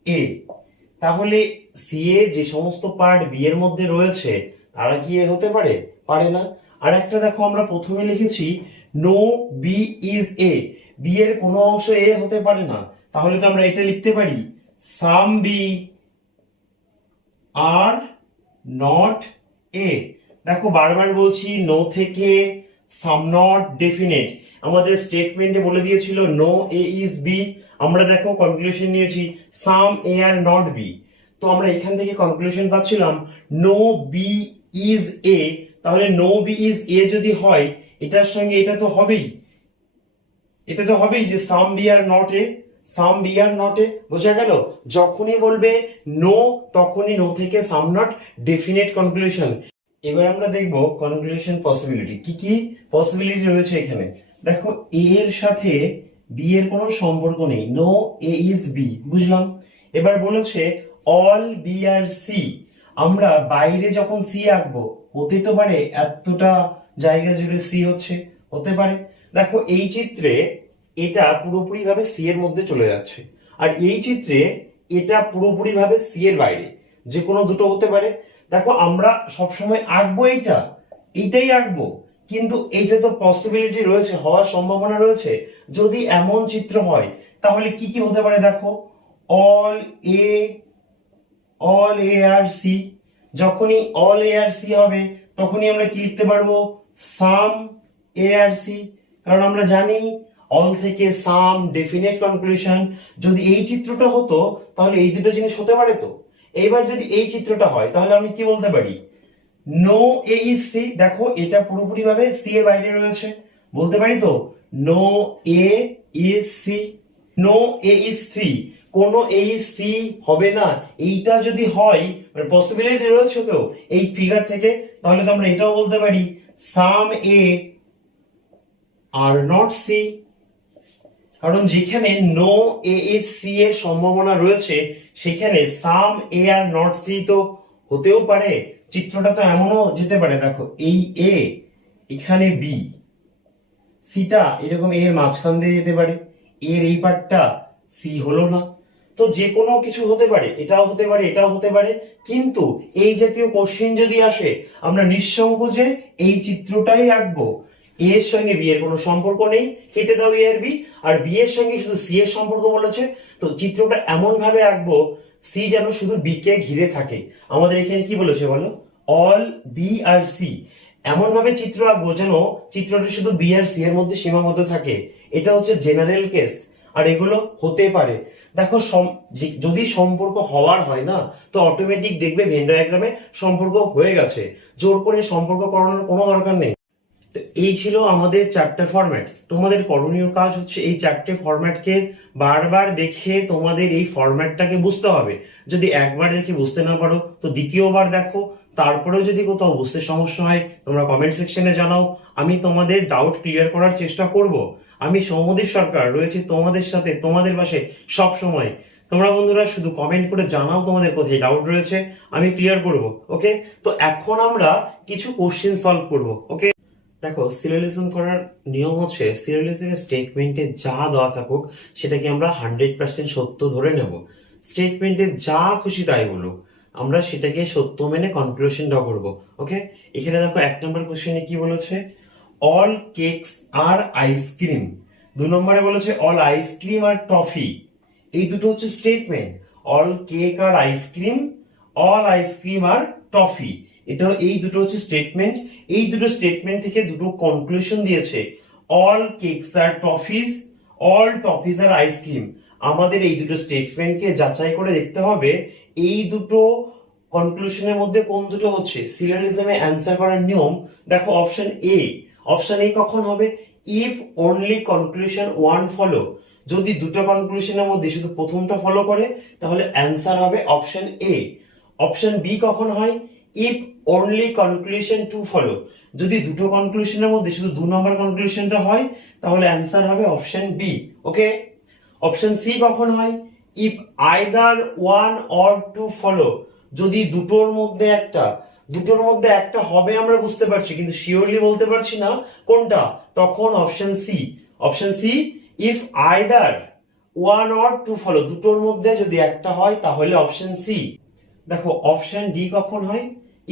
A, তাহলে সি এর যে সমস্ত পার্ট বি এর মধ্যে রয়েছে তারা কি এ হতে পারে, পারে না। আর একটা দেখো আমরা প্রথমে লিখেছি no B is A, B এর কোনো অংশ এ হতে পারে না, তাহলে তো আমরা এটা লিখতে পারি সাম বি আর নট এ। দেখো বারবার বলছি নো থেকে সাম নট ডেফিনেট, আমাদের স্টেটমেন্টে বলে দিয়েছিল নো এ ইজ বি, আমরা দেখো কনক্লুশন নিয়েছি সাম এ আর নট বি, তো আমরা এখান থেকে কনক্লুশন পাচ্ছিলাম নো বি ইজ এ, তাহলে নো বি ইজ এ যদি হয় এটার সঙ্গে এটা তো হবেই, এটা তো হবেই যে সাম B are not A, some B are not এ, বোঝা গেল। যখনই বলবে নো তখনই নো থেকে সাম নট ডেফিনেট কনক্লুশন। এবার আমরা দেখব কনক্লুশন পসিবিলিটি, কি কি পসিবিলিটি রয়েছে এখানে। দেখো এ এর সাথে বি এর কোনো সম্পর্ক নেই, নো এ ইজ বি, বুঝলাম। এবার বলেছে অল বি আর সি, আমরা বাইরে যখন সি আঁকবো হতে তো পারে এতটা জায়গা জুড়ে সি হচ্ছে, হতে পারে। দেখো এই চিত্রে এটা পুরোপুরি ভাবে সি এর মধ্যে চলে যাচ্ছে, আর এই চিত্রে এটা পুরোপুরি ভাবে সি এর বাইরে, যে কোনো দুটো হতে পারে। দেখো আমরা সবসময় আঁকবো এইটাই আঁকবো, কিন্তু এইটা তো পসিবিলিটি রয়েছে, হওয়ার সম্ভাবনা রয়েছে। যদি এমন চিত্র হয় তাহলে কি কি হতে পারে, দেখো অল এ আর সি, যখনই অল এ আর সি হবে তখনই আমরা কি লিখতে পারবো সাম এ আর সি, কারণ আমরা জানি অল থেকে সাম ডেফিনেট কনক্লুশন। যদি এই চিত্রটা হতো তাহলে এই দুটো জিনিস হতে পারে তো। এবার যদি এই চিত্রটা হয় তাহলে আমি কি বলতে পারি, নো এ ইজ সি, দেখো এটা পুরোপুরি ভাবে সি এর বাইরে রয়েছে, বলতে পারি তো no A is C, no A is C, কোন এ ইজ সি হবে না, এইটা যদি হয় মানে পসিবিলিটি রয়েছে তো এই ফিগার থেকে, তাহলে তো আমরা এটাও বলতে পারি সাম এ আর নট সি, কারণ যেখানে নো এ ইজ সি এর সম্ভাবনা রয়েছে সেখানে সাম এ আর নট সি তো হতেও পারে। চিত্রটা তো এমনও যেতে পারে, দেখো এই এ, এখানে বি, সিটা এরকম এর মাঝখান দিয়ে যেতে পারে, এর এই পার্টটা সি হলো না, তো যে কোনো কিছু হতে পারে, এটাও হতে পারে এটাও হতে পারে। কিন্তু এই জাতীয় কোশ্চেন যদি আসে আমরা নিঃসংকোচে এই চিত্রটাই আঁকবো, এ এর সঙ্গে বি এর কোনো সম্পর্ক নেই, কেটে দাও এ আর বি, আর বি এর সঙ্গে শুধু সি এর সম্পর্ক বলেছে, তো চিত্রটা এমন ভাবে আঁকবো সি যেন শুধু বি কে ঘিরে থাকে। আমাদের এখানে কি বলেছে বলো, অল বি আর সি, এমন ভাবে চিত্র আঁকবো যেন চিত্রটা শুধু বি আর সি এর মধ্যে সীমাবদ্ধ থাকে, এটা হচ্ছে জেনারেল কেস। আর এগুলো হতে পারে। দেখো যদি সম্পর্ক হওয়ার হয় না, তো অটোমেটিক দেখবে ভেন ডায়াগ্রামে সম্পর্ক হয়ে গেছে, জোর করে সম্পর্ক করানোর কোনো দরকার নেই। তো এই ছিল আমাদের 4টে ফরম্যাট। তোমাদের করণীয় কাজ হচ্ছে এই 4টে ফরম্যাটকে বারবার দেখে তোমাদের এই ফরম্যাটটাকে বুঝতে হবে। যদি একবার দেখে বুঝতে না পারো তো দ্বিতীয়বার দেখো। তারপরেও যদি কোথাও বুঝতে সমস্যা হয় তোমরা কমেন্ট সেকশনে জানাও, আমি তোমাদের ডাউট ক্লিয়ার করার চেষ্টা করব। আমি সৌম্যদীপ সরকার রয়েছি তোমাদের সাথে, তোমাদের পাশে সব সময়। তোমরা বন্ধুরা শুধু কমেন্ট করে জানাও তোমাদের কোথায় ডাউট রয়েছে, আমি ক্লিয়ার করব। ওকে, তো এখন আমরা কিছু কোশ্চেন সলভ করব। ওকে, দেখো সিলোজিজম করার নিয়ম হচ্ছে সিলোজিজমের স্টেটমেন্টে যা দেওয়া থাকুক সেটাকে আমরা 100% সত্য ধরে নেব। স্টেটমেন্টে যা খুশি তাই বলুক, আমরা সেটাকে সত্য মেনে কনক্লুশন ড্র করবো। ওকে, এখানে দেখো 1 নম্বর কোশ্চেনে কি বলেছে, অল কেকস আর আইসক্রিম। 2 নম্বরে বলেছে অল আইসক্রিম আর টফি। এই দুটো হচ্ছে statement, all cake R ice cream, all ice cream are toffee. এটা এই দুটো হচ্ছে স্টেটমেন্ট। এই দুটো স্টেটমেন্ট থেকে দুটো কনক্লুশন দিয়েছে, all cakes R টফিজ, all toffees are ice cream. আমাদের এই দুটো স্টেটমেন্টকে যাচাই করে দেখতে হবে এই দুটো কনক্লুশনের মধ্যে কোন দুটো হচ্ছে। সিলোজিজমে অ্যান্সার করার নিয়ম দেখো, অপশন এ। অপশন এ কখন হবে, if only conclusion one follow. যদি দুটো কনক্লুশনের মধ্যে শুধু প্রথমটা ফলো করে তাহলে অ্যান্সার হবে অপশন এ। অপশন বি কখন হয়, if only conclusion two follow. যদি দুটো কনক্লুশনের মধ্যে শুধু 2 নম্বর কনক্লুশনটা হয় তাহলে অ্যান্সার হবে অপশন বি। ওকে, অপশন সি কখন হয়, if either one or two follow. যদি দুটোর মধ্যে একটা হবে আমরা বুঝতে পারছি কিন্তু শিওরলি বলতে পারছি না কোনটা, তখন option C. Option C, if either one or two follow, দুটোর মধ্যে যদি একটা হয় তাহলে অপশন সি। দেখো অপশন ডি কখন হয়,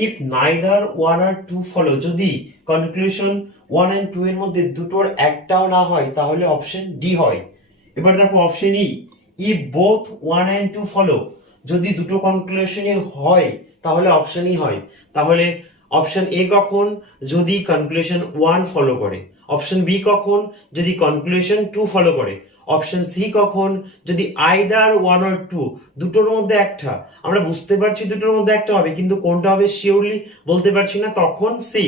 if neither one or two follow. যদি কনক্লুশন 1 and 2 এর মধ্যে দুটোর একটাও না হয় তাহলে অপশন ডি হয়। এবার দেখো option E, if both 1 and 2 follow. যদি দুটো কনক্লুশনই হয় তাহলে অপশন ই হয়। তাহলে অপশন এ কখন, যদি কনক্লুশন 1 ফলো করে। অপশন বি কখন, যদি কনক্লুশন 2 ফলো করে। অপশন সি কখন, যদি আইদার 1 or 2, দুটোর মধ্যে একটা। আমরা বুঝতে পারছি দুটোর মধ্যে একটা হবে কিন্তু কোনটা হবে শিওরলি বলতে পারছি না, তখন সি।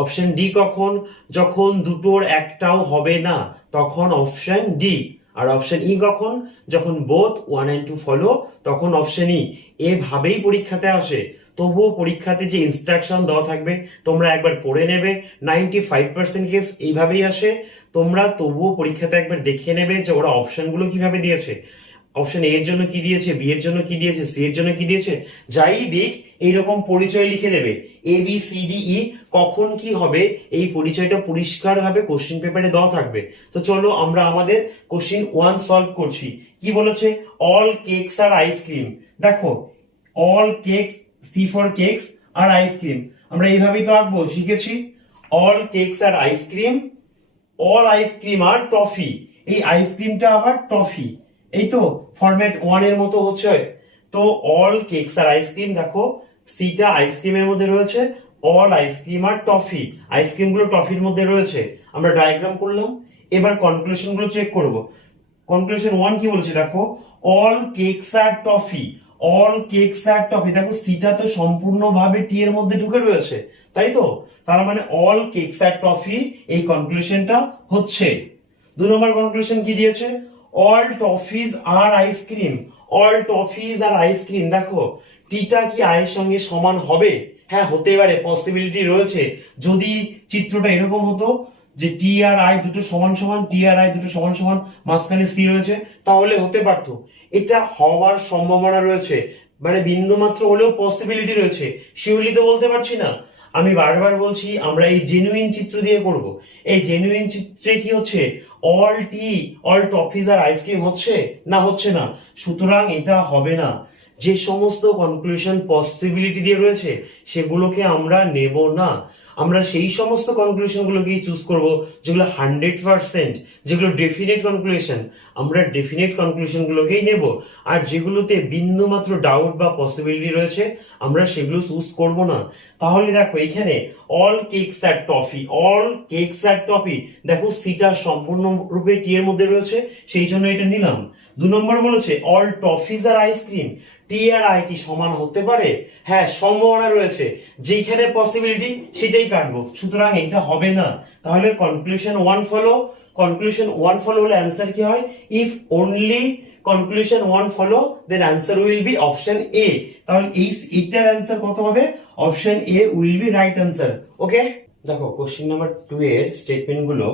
অপশন ডি কখন, যখন দুটোর একটাও হবে না, তখন অপশন ডি। আর অপশন ই কখন, যখন বোথ 1 and 2 ফলো, তখন অপশন ই। এভাবেই পরীক্ষাতে আসে। তবুও পরীক্ষাতে যে ইনস্ট্রাকশন দেওয়া থাকবে তোমরা একবার পড়ে নেবে। 95% কেস এইভাবেই আসে। তোমরা তবুও পরীক্ষাতে একবার দেখে নেবে যে ওরা অপশনগুলো কিভাবে দিয়েছে। অপশন এ এর জন্য কি দিয়েছে, বি এর জন্য কি দিয়েছে, সি এর জন্য কি দিয়েছে। যাই দিক এইরকম পরিচয় লিখে দেবে, এ বি সি ডি ই, কখন কি হবে এই পরিচয়টা পরিষ্কার ভাবে কোশ্চেন পেপারে দেওয়া থাকবে। তো চলো আমরা আমাদের কোশ্চেন 1 সলভ করছি। কি বলেছে, অল কেকস আর আইসক্রিম। দেখো all cakes, C for cakes are ice cream, আমরা এইভাবেই তো আঁকবো, শিখেছি। All cakes are ice cream, all ice cream are toffee. এই আইসক্রিমটা আবার টফি, এই তো ফরম্যাট 1 এর মতো হচ্ছে। তো অল কেকস আর আইসক্রিম, দেখো সিটা আইসক্রিমের মধ্যে রয়েছে, all ice cream are toffee, ice cream গুলো টফির মধ্যে রয়েছে। আমরা ডায়াগ্রাম করলাম। এবার কনক্লুশন গুলো চেক করব। কনক্লুশন 1 কি বলেছে, দেখো অল কেকস আর টফি, অল কেকস আর টফি। দেখো সিটা তো সম্পূর্ণভাবে টি এর মধ্যে ঢুকে রয়েছে, তাই তো, তার মানে অল কেকস আর টফি এই কনক্লুশনটা হচ্ছে। 2 নম্বর কনক্লুশন কি দিয়েছে, all toffees are ice cream, all toffees are ice cream. দেখো টিটা কি আয়ের সঙ্গে সমান হবে, হ্যাঁ হতে পারে, পসিবিলিটি রয়েছে। যদি চিত্রটা এরকম হতো যে টি আর আই দুটো সমান সমান, টি আর আই দুটো সমান সমান, মাঝখানে সি রয়েছে, তাহলে হতে পারতো। এটা হওয়ার সম্ভাবনা রয়েছে, মানে বিন্দু মাত্র হলেও পসিবিলিটি রয়েছে, শিওরলি তো বলতে পারছি না। আমি বারবার বলছি আমরা এই জেনুইন চিত্র দিয়ে করব। এই জেনুইন চিত্রে কি হচ্ছে, all T, all toffees are ice cream হচ্ছে না, হচ্ছে না। সুতরাং এটা হবে না। যে সমস্ত কনক্লুশন পসিবিলিটি দিয়ে রয়েছে সেগুলোকে আমরা নেব না। আমরা সেই সমস্ত কনক্লুশন গুলোকেই চুজ করব যেগুলো 100%, যেগুলো ডেফিনেট কনক্লুশন, আমরা ডেফিনেট কনক্লুশন গুলোকেই নেব। আর যেগুলোতে বিন্দু মাত্র ডাউট বা পসিবিলিটি রয়েছে আমরা সেগুলো চুজ করব না। তাহলে দেখো এখানে অল কেকস আর টফি, অল কেকস আর টফি, দেখো সিটা সম্পূর্ণ রূপে টি এর মধ্যে রয়েছে, সেই জন্য এটা নিলাম। 2 নম্বর বলেছে all toffees are ice cream, T are I কি সমান হতে পারে? হ্যাঁ, সম্ভাবনা রয়েছে, যেখানে পসিবিলিটি সেটাই কাটবো, সুতরাং এটা হবে না। তাহলে কনক্লুশন 1 ফলো, কনক্লুশন 1 ফলো হলে অ্যান্সার কি হয়? If only conclusion 1 follow then answer will be option A. তাহলে এইটার অ্যান্সার কত হবে? Option A will be right answer. Okay, দেখো কোশ্চেন নাম্বার 2 এর স্টেটমেন্ট গুলো,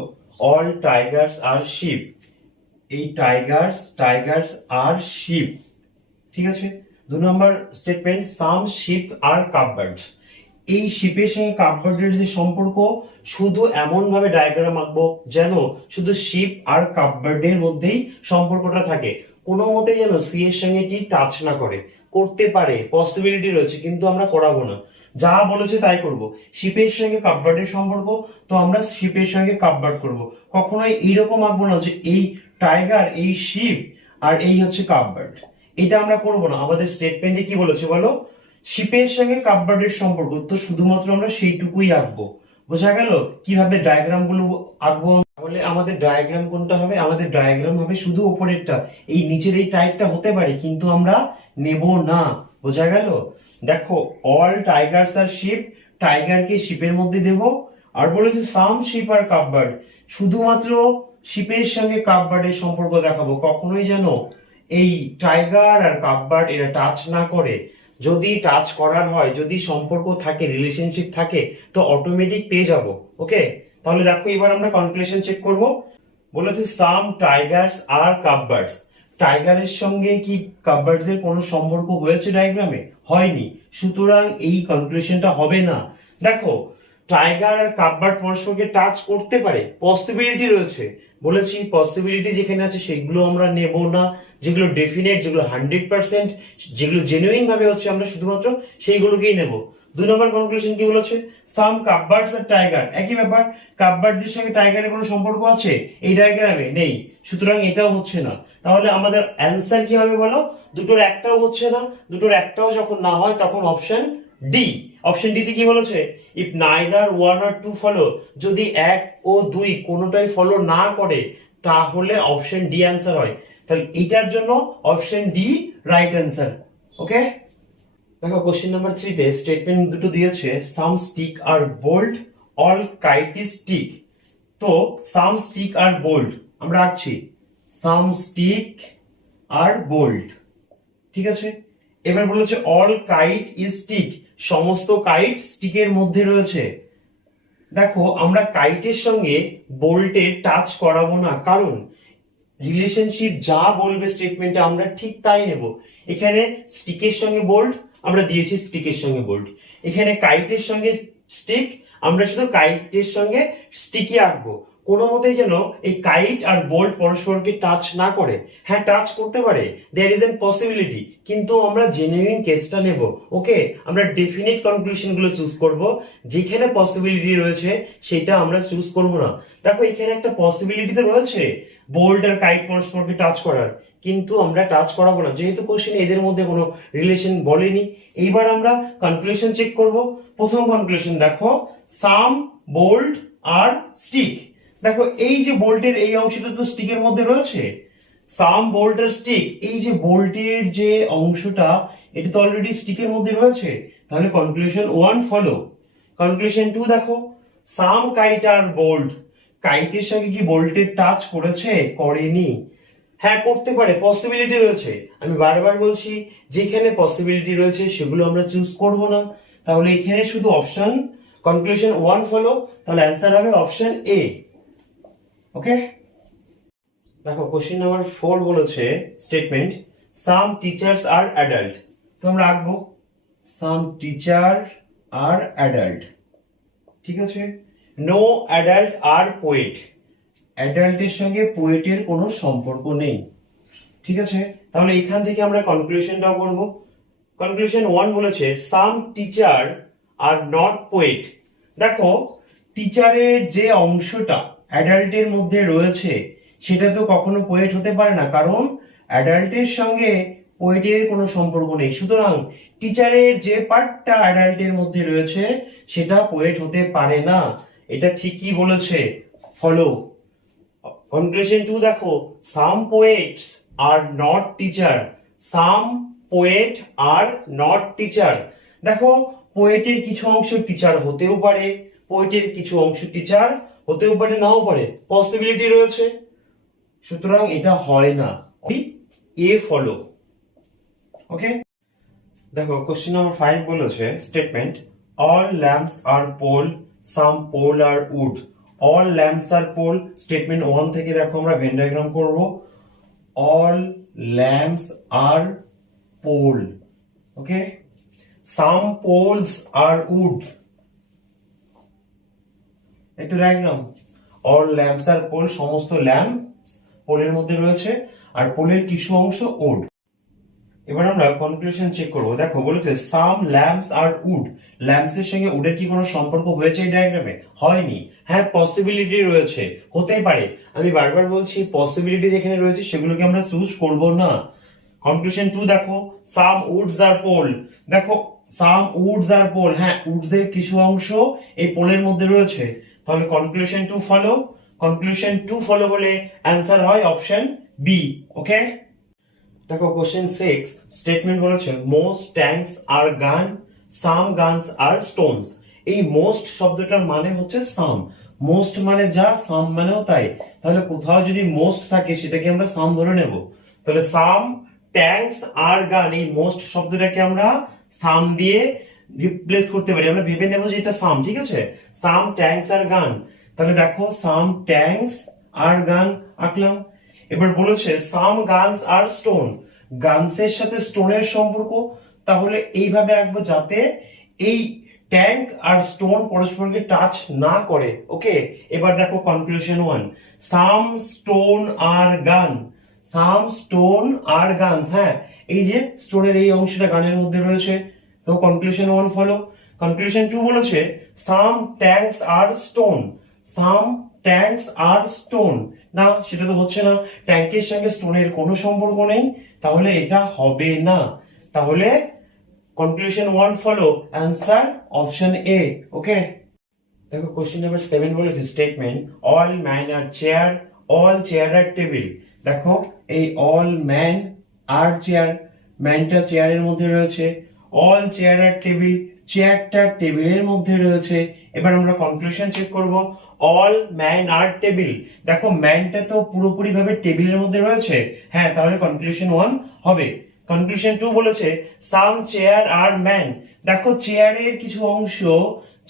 অল টাইগার্স আর শিপ, এই টাইগার্স আর শিপ, ঠিক আছে। 2 নম্বর স্টেটমেন্ট সাম শিপ আর কাপবার্ডস, এই শিপের সঙ্গে কাপবার্ডের যে সম্পর্ক, শুধু এমন ভাবে ডায়াগ্রাম আঁকবো যেন শুধু শিপ আর কাপবার্ডের মধ্যেই সম্পর্কটা থাকে, কোনো মতে যেন সি এর সঙ্গে টি টাচ না করে। করতে পারে, পসিবিলিটি রয়েছে, কিন্তু আমরা করাবো না, যা বলেছে তাই করব। শিপের সঙ্গে কাপবার্ডের সম্পর্ক, তো আমরা শিপের সঙ্গে কাপবার্ড করব। কখনোই এইরকম আঁকবো না যে এই টাইগার, এই শিপ আর এই হচ্ছে কাপবার্ড, এটা আমরা করব না। আমাদের স্টেটমেন্টে কি বলেছে বলো? শিপের সঙ্গে কাপবার্ডের সম্পর্ক, তো শুধুমাত্র আমরা সেইটুকুই আঁকবো। বোঝা গেল কিভাবে ডায়াগ্রাম গুলো আঁকবো? তাহলে আমাদের ডায়াগ্রাম কোনটা হবে? আমাদের ডায়াগ্রাম হবে শুধু উপরেরটা, এই নিচের এই টাইপটা হতে পারে কিন্তু আমরা নেব না। বোঝা গেল? দেখো অল টাইগার্স আর শিপ, টাইগারকে শিপের মধ্যে দেব, আর বলেছে সাম শিপ আর কাপবার্ড, শুধুমাত্র শিপের সঙ্গে কাপবার্ডের সম্পর্ক দেখাবো, কখনোই যেন এই টাইগার আর কাপবার্ড এরা টাচ না করে। যদি টাচ করার হয়, যদি সম্পর্ক থাকে, রিলেশনশিপ থাকে, তো অটোমেটিক পেয়ে যাব। ওকে, তাহলে দেখো এবার আমরা কনক্লুশন চেক করব। বলেছে সাম টাইগার্স আর কাপবার্ডস, টাইগারের সঙ্গে কি কাপবার্ডস এর কোনো সম্পর্ক হয়েছে ডায়াগ্রামে? হয়নি, সুতরাং এই কনক্লুশনটা হবে না। দেখো টাইগার আর কাপবার্ড পরস্পরকে টাচ করতে পারে, পসিবিলিটি রয়েছে, বলেছি পসিবিলিটি যেখানে আছে সেগুলো আমরা নেব না, যেগুলো ডেফিনেট, যেগুলো 100%, যেগুলো জেনুইন ভাবে হচ্ছে আমরা শুধুমাত্র সেইগুলোকেই নেব। 2 নম্বর কনক্লুশন কি বলেছে? সাম কাপবার্ডস আর টাইগার, একই ব্যাপার, কাপবার্ডদের সঙ্গে টাইগারের কোনো সম্পর্ক আছে এই ডায়াগ্রামে? নেই, সুতরাং এটাও হচ্ছে না। তাহলে আমাদের অ্যান্সার কি হবে বলো? দুটোর একটাও হচ্ছে না, দুটোর একটাও যখন না হয় তখন অপশন ডি। অপশন ডি তে কি বলেছে? ইফ নাইদার 1 আর 2 ফলো, যদি 1 ও 2 কোনোটাই ফলো না করে তাহলে অপশন ডি অ্যান্সার হয়। তাহলে এটার জন্য option D right answer. Okay, দেখো কোশ্চেন নাম্বার 3 তে স্টেটমেন্ট দুটো দিয়েছে, some stick are bold, all kite is stick. তো সাম স্টিক আর বোল্ড আমরা আঁকছি, সাম স্টিক আর বোল্ড, ঠিক আছে। এবার বলেছে অল কাইট ইজ স্টিক, সমস্ত কাইট স্টিকের মধ্যে রয়েছে। দেখো আমরা কাইটের সঙ্গে বোল্টের টাচ করাবো না, কারণ রিলেশনশিপ যা বলবে স্টেটমেন্টে আমরা ঠিক তাই নেব। এখানে স্টিকের সঙ্গে বোল্ট আমরা দিয়েছি, স্টিকের সঙ্গে বোল্ট, এখানে কাইটের সঙ্গে স্টিক, আমরা শুধু কাইটের সঙ্গে স্টিকই আঁকবো। কোনো মতেই যেন এই কাইট আর বোল্ট পরস্পরকে টাচ না করে। হ্যাঁ, টাচ করতে পারে, দেয়ার ইজ এন পসিবিলিটি, কিন্তু আমরা জেনুইন কেসটা নেব। ওকে, আমরা ডেফিনেট কনক্লুশন গুলো চুজ করব, যেখানে পসিবিলিটি রয়েছে সেটা আমরা চুজ করব না। দেখো এখানে একটা পসিবিলিটি তো রয়েছে বোল্ট আর কাইট পরস্পরকে টাচ করার, কিন্তু আমরা টাচ করাবো না, যেহেতু কোশ্চেন এদের মধ্যে কোনো রিলেশন বলেনি। এইবার আমরা কনক্লুশন চেক করব। প্রথম কনক্লুশন দেখো, সাম বোল্ট আর স্টিক, দেখো এই যে বোল্টের এই অংশটা তো স্টিকের মধ্যে রয়েছে, সাম বোল্ট আর স্টিক, এই যে বোল্টের যে অংশটা এটা তো অলরেডি স্টিকের মধ্যে রয়েছে, তাহলে কনক্লুশন 1 ফলো। কনক্লুশন 2 দেখো, সাম কাইট আর বোল্ট, কাইটের সঙ্গে কি বোল্টের টাচ করেছে? করেনি। হ্যাঁ, করতে পারে, পসিবিলিটি রয়েছে। আমি বারবার বলছি যেখানে পসিবিলিটি রয়েছে সেগুলো আমরা চুজ করব না। তাহলে এখানে শুধু অপশন কনক্লুশন 1 ফলো, তাহলে অ্যান্সার হবে অপশন এ। ওকে, দেখো কোশ্চেন নাম্বার 4 বলেছে স্টেটমেন্ট, সাম টিচার্স আর অ্যাডাল্ট। তো আমরা আঁকবো সাম টিচার আর অ্যাডাল্ট, ঠিক আছে। নো অ্যাডাল্ট আর পোয়েট, অ্যাডাল্টের সঙ্গে পোয়েটের কোনো সম্পর্ক নেই, ঠিক আছে। তাহলে এখান থেকে আমরা কনক্লুশনটাও করব। কনক্লুশন 1 বলেছে সাম টিচার আর নট পোয়েট, দেখো টিচারের যে অংশটা অ্যাডাল্টের মধ্যে রয়েছে সেটা তো কখনো পোয়েট হতে পারে না, কারণ অ্যাডাল্টের সঙ্গে পোয়েটের কোনো সম্পর্ক নেই। সুতরাং টিচারের যে পার্টটা অ্যাডাল্টের মধ্যে রয়েছে সেটা পোয়েট হতে পারে না। এটা ঠিকই বলেছে। ফলো কনক্লুশন 2 দেখো, some poets are not teacher. Some poet are not teacher. দেখো পোয়েটের কিছু অংশ টিচার হতেও পারে, পোয়েটের কিছু অংশ টিচার হতেও পারে, নাও পারে, পসিবিলিটি রয়েছে। সুতরাং এটা হয় না। A follow. ওকে, দেখো কোশ্চেন নাম্বার 5 বলেছে statement all lamps are pole, some pole are wood. All lamps are pole, statement 1 থেকে দেখো আমরা ভেন ডায়াগ্রাম করব। All lamps are pole, okay, some poles are wood. এই তো diagram. All lamps are pole, সমস্ত lamp পোলের মধ্যে রয়েছে আর পোলের কিছু অংশ উড। এবার আমরা কনক্লুশন চেক করব। দেখো বলেছে সাম ল্যাম্পস আর উড। ল্যাম্পস এর সঙ্গে উডের কি কোনো সম্পর্ক হয়েছে এই ডায়াগ্রামে? হয়নি। হ্যাঁ, পসিবিলিটি রয়েছে, হতেই পারে। আমি বারবার বলছি পসিবিলিটি যেখানে রয়েছে সেগুলোকে আমরা চুজ করব না। কনক্লুশন 2 দেখো, সাম উডস আর পোল। দেখো সাম উডস আর পোল, হ্যাঁ উডস এর কিছু অংশ এই পোলের মধ্যে রয়েছে। তাহলে কনক্লুশন 2 ফলো। কনক্লুশন 2 ফলো হলে অ্যান্সার হয় অপশন বি। ওকে, দেখো কোশ্চেন 6 স্টেটমেন্ট বলেছে মোস্ট ট্যাঙ্কস আর গান, সাম গানস আর স্টোনস। এই মোস্ট শব্দটার মানে হচ্ছে সাম। মোস্ট মানে যা, সাম মানেও তাই। তাহলে কোথাও যদি মোস্ট থাকে সেটাকে আমরা সাম ধরে নেব। তাহলে সাম ট্যাঙ্কস আর গান, এই মোস্ট শব্দটাকে আমরা সাম দিয়ে রিপ্লেস করতে পারি। আমরা ভেবে নেব যে এটা সাম, ঠিক আছে। সাম ট্যাঙ্কস আর গান। তাহলে দেখো সাম ট্যাঙ্কস আর গান আঁকলাম। এবার বলেছে সাম গানস আর স্টোন। গানসের সাথে স্টোনের সম্পর্ক, তাহলে এইভাবে আঁকবো যাতে এই ট্যাঙ্ক আর স্টোন পরস্পরকে টাচ না করে। ওকে, এবার দেখো কনক্লুশন 1, সাম স্টোন আর গান। সাম স্টোন আর গান, হ্যাঁ এই যে স্টোনের এই অংশটা গানের মধ্যে রয়েছে। তো কনক্লুশন 1 ফলো। কনক্লুশন 2 বলেছে সাম ট্যাঙ্কস আর স্টোন। সাম ট্যাঙ্কস আর স্টোন, না সেটা তো হচ্ছে না। ট্যাঙ্কের সঙ্গে স্টোনের কোনো সম্পর্ক নেই, তাহলে এটা হবে না। তাহলে conclusion 1 follow, answer option A. Okay, দেখো কোশ্চেন নাম্বার 7 বলেছে statement all man are chair, all chair are table. দেখো এই অল ম্যান আর চেয়ার, ম্যানটা চেয়ারের মধ্যে রয়েছে, অল চেয়ার আর টেবিল, চেয়ারটা টেবিলের মধ্যে রয়েছে। এবার আমরা কনক্লুশন চেক করব। অল ম্যান আর টেবিল, দেখো ম্যানটা তো পুরোপুরি ভাবে টেবিলের মধ্যে রয়েছে, হ্যাঁ তাহলে কনক্লুশন 1 হবে। কনক্লুশন 2 বলেছে সাম চেয়ার আর ম্যান। দেখো চেয়ারের কিছু অংশ,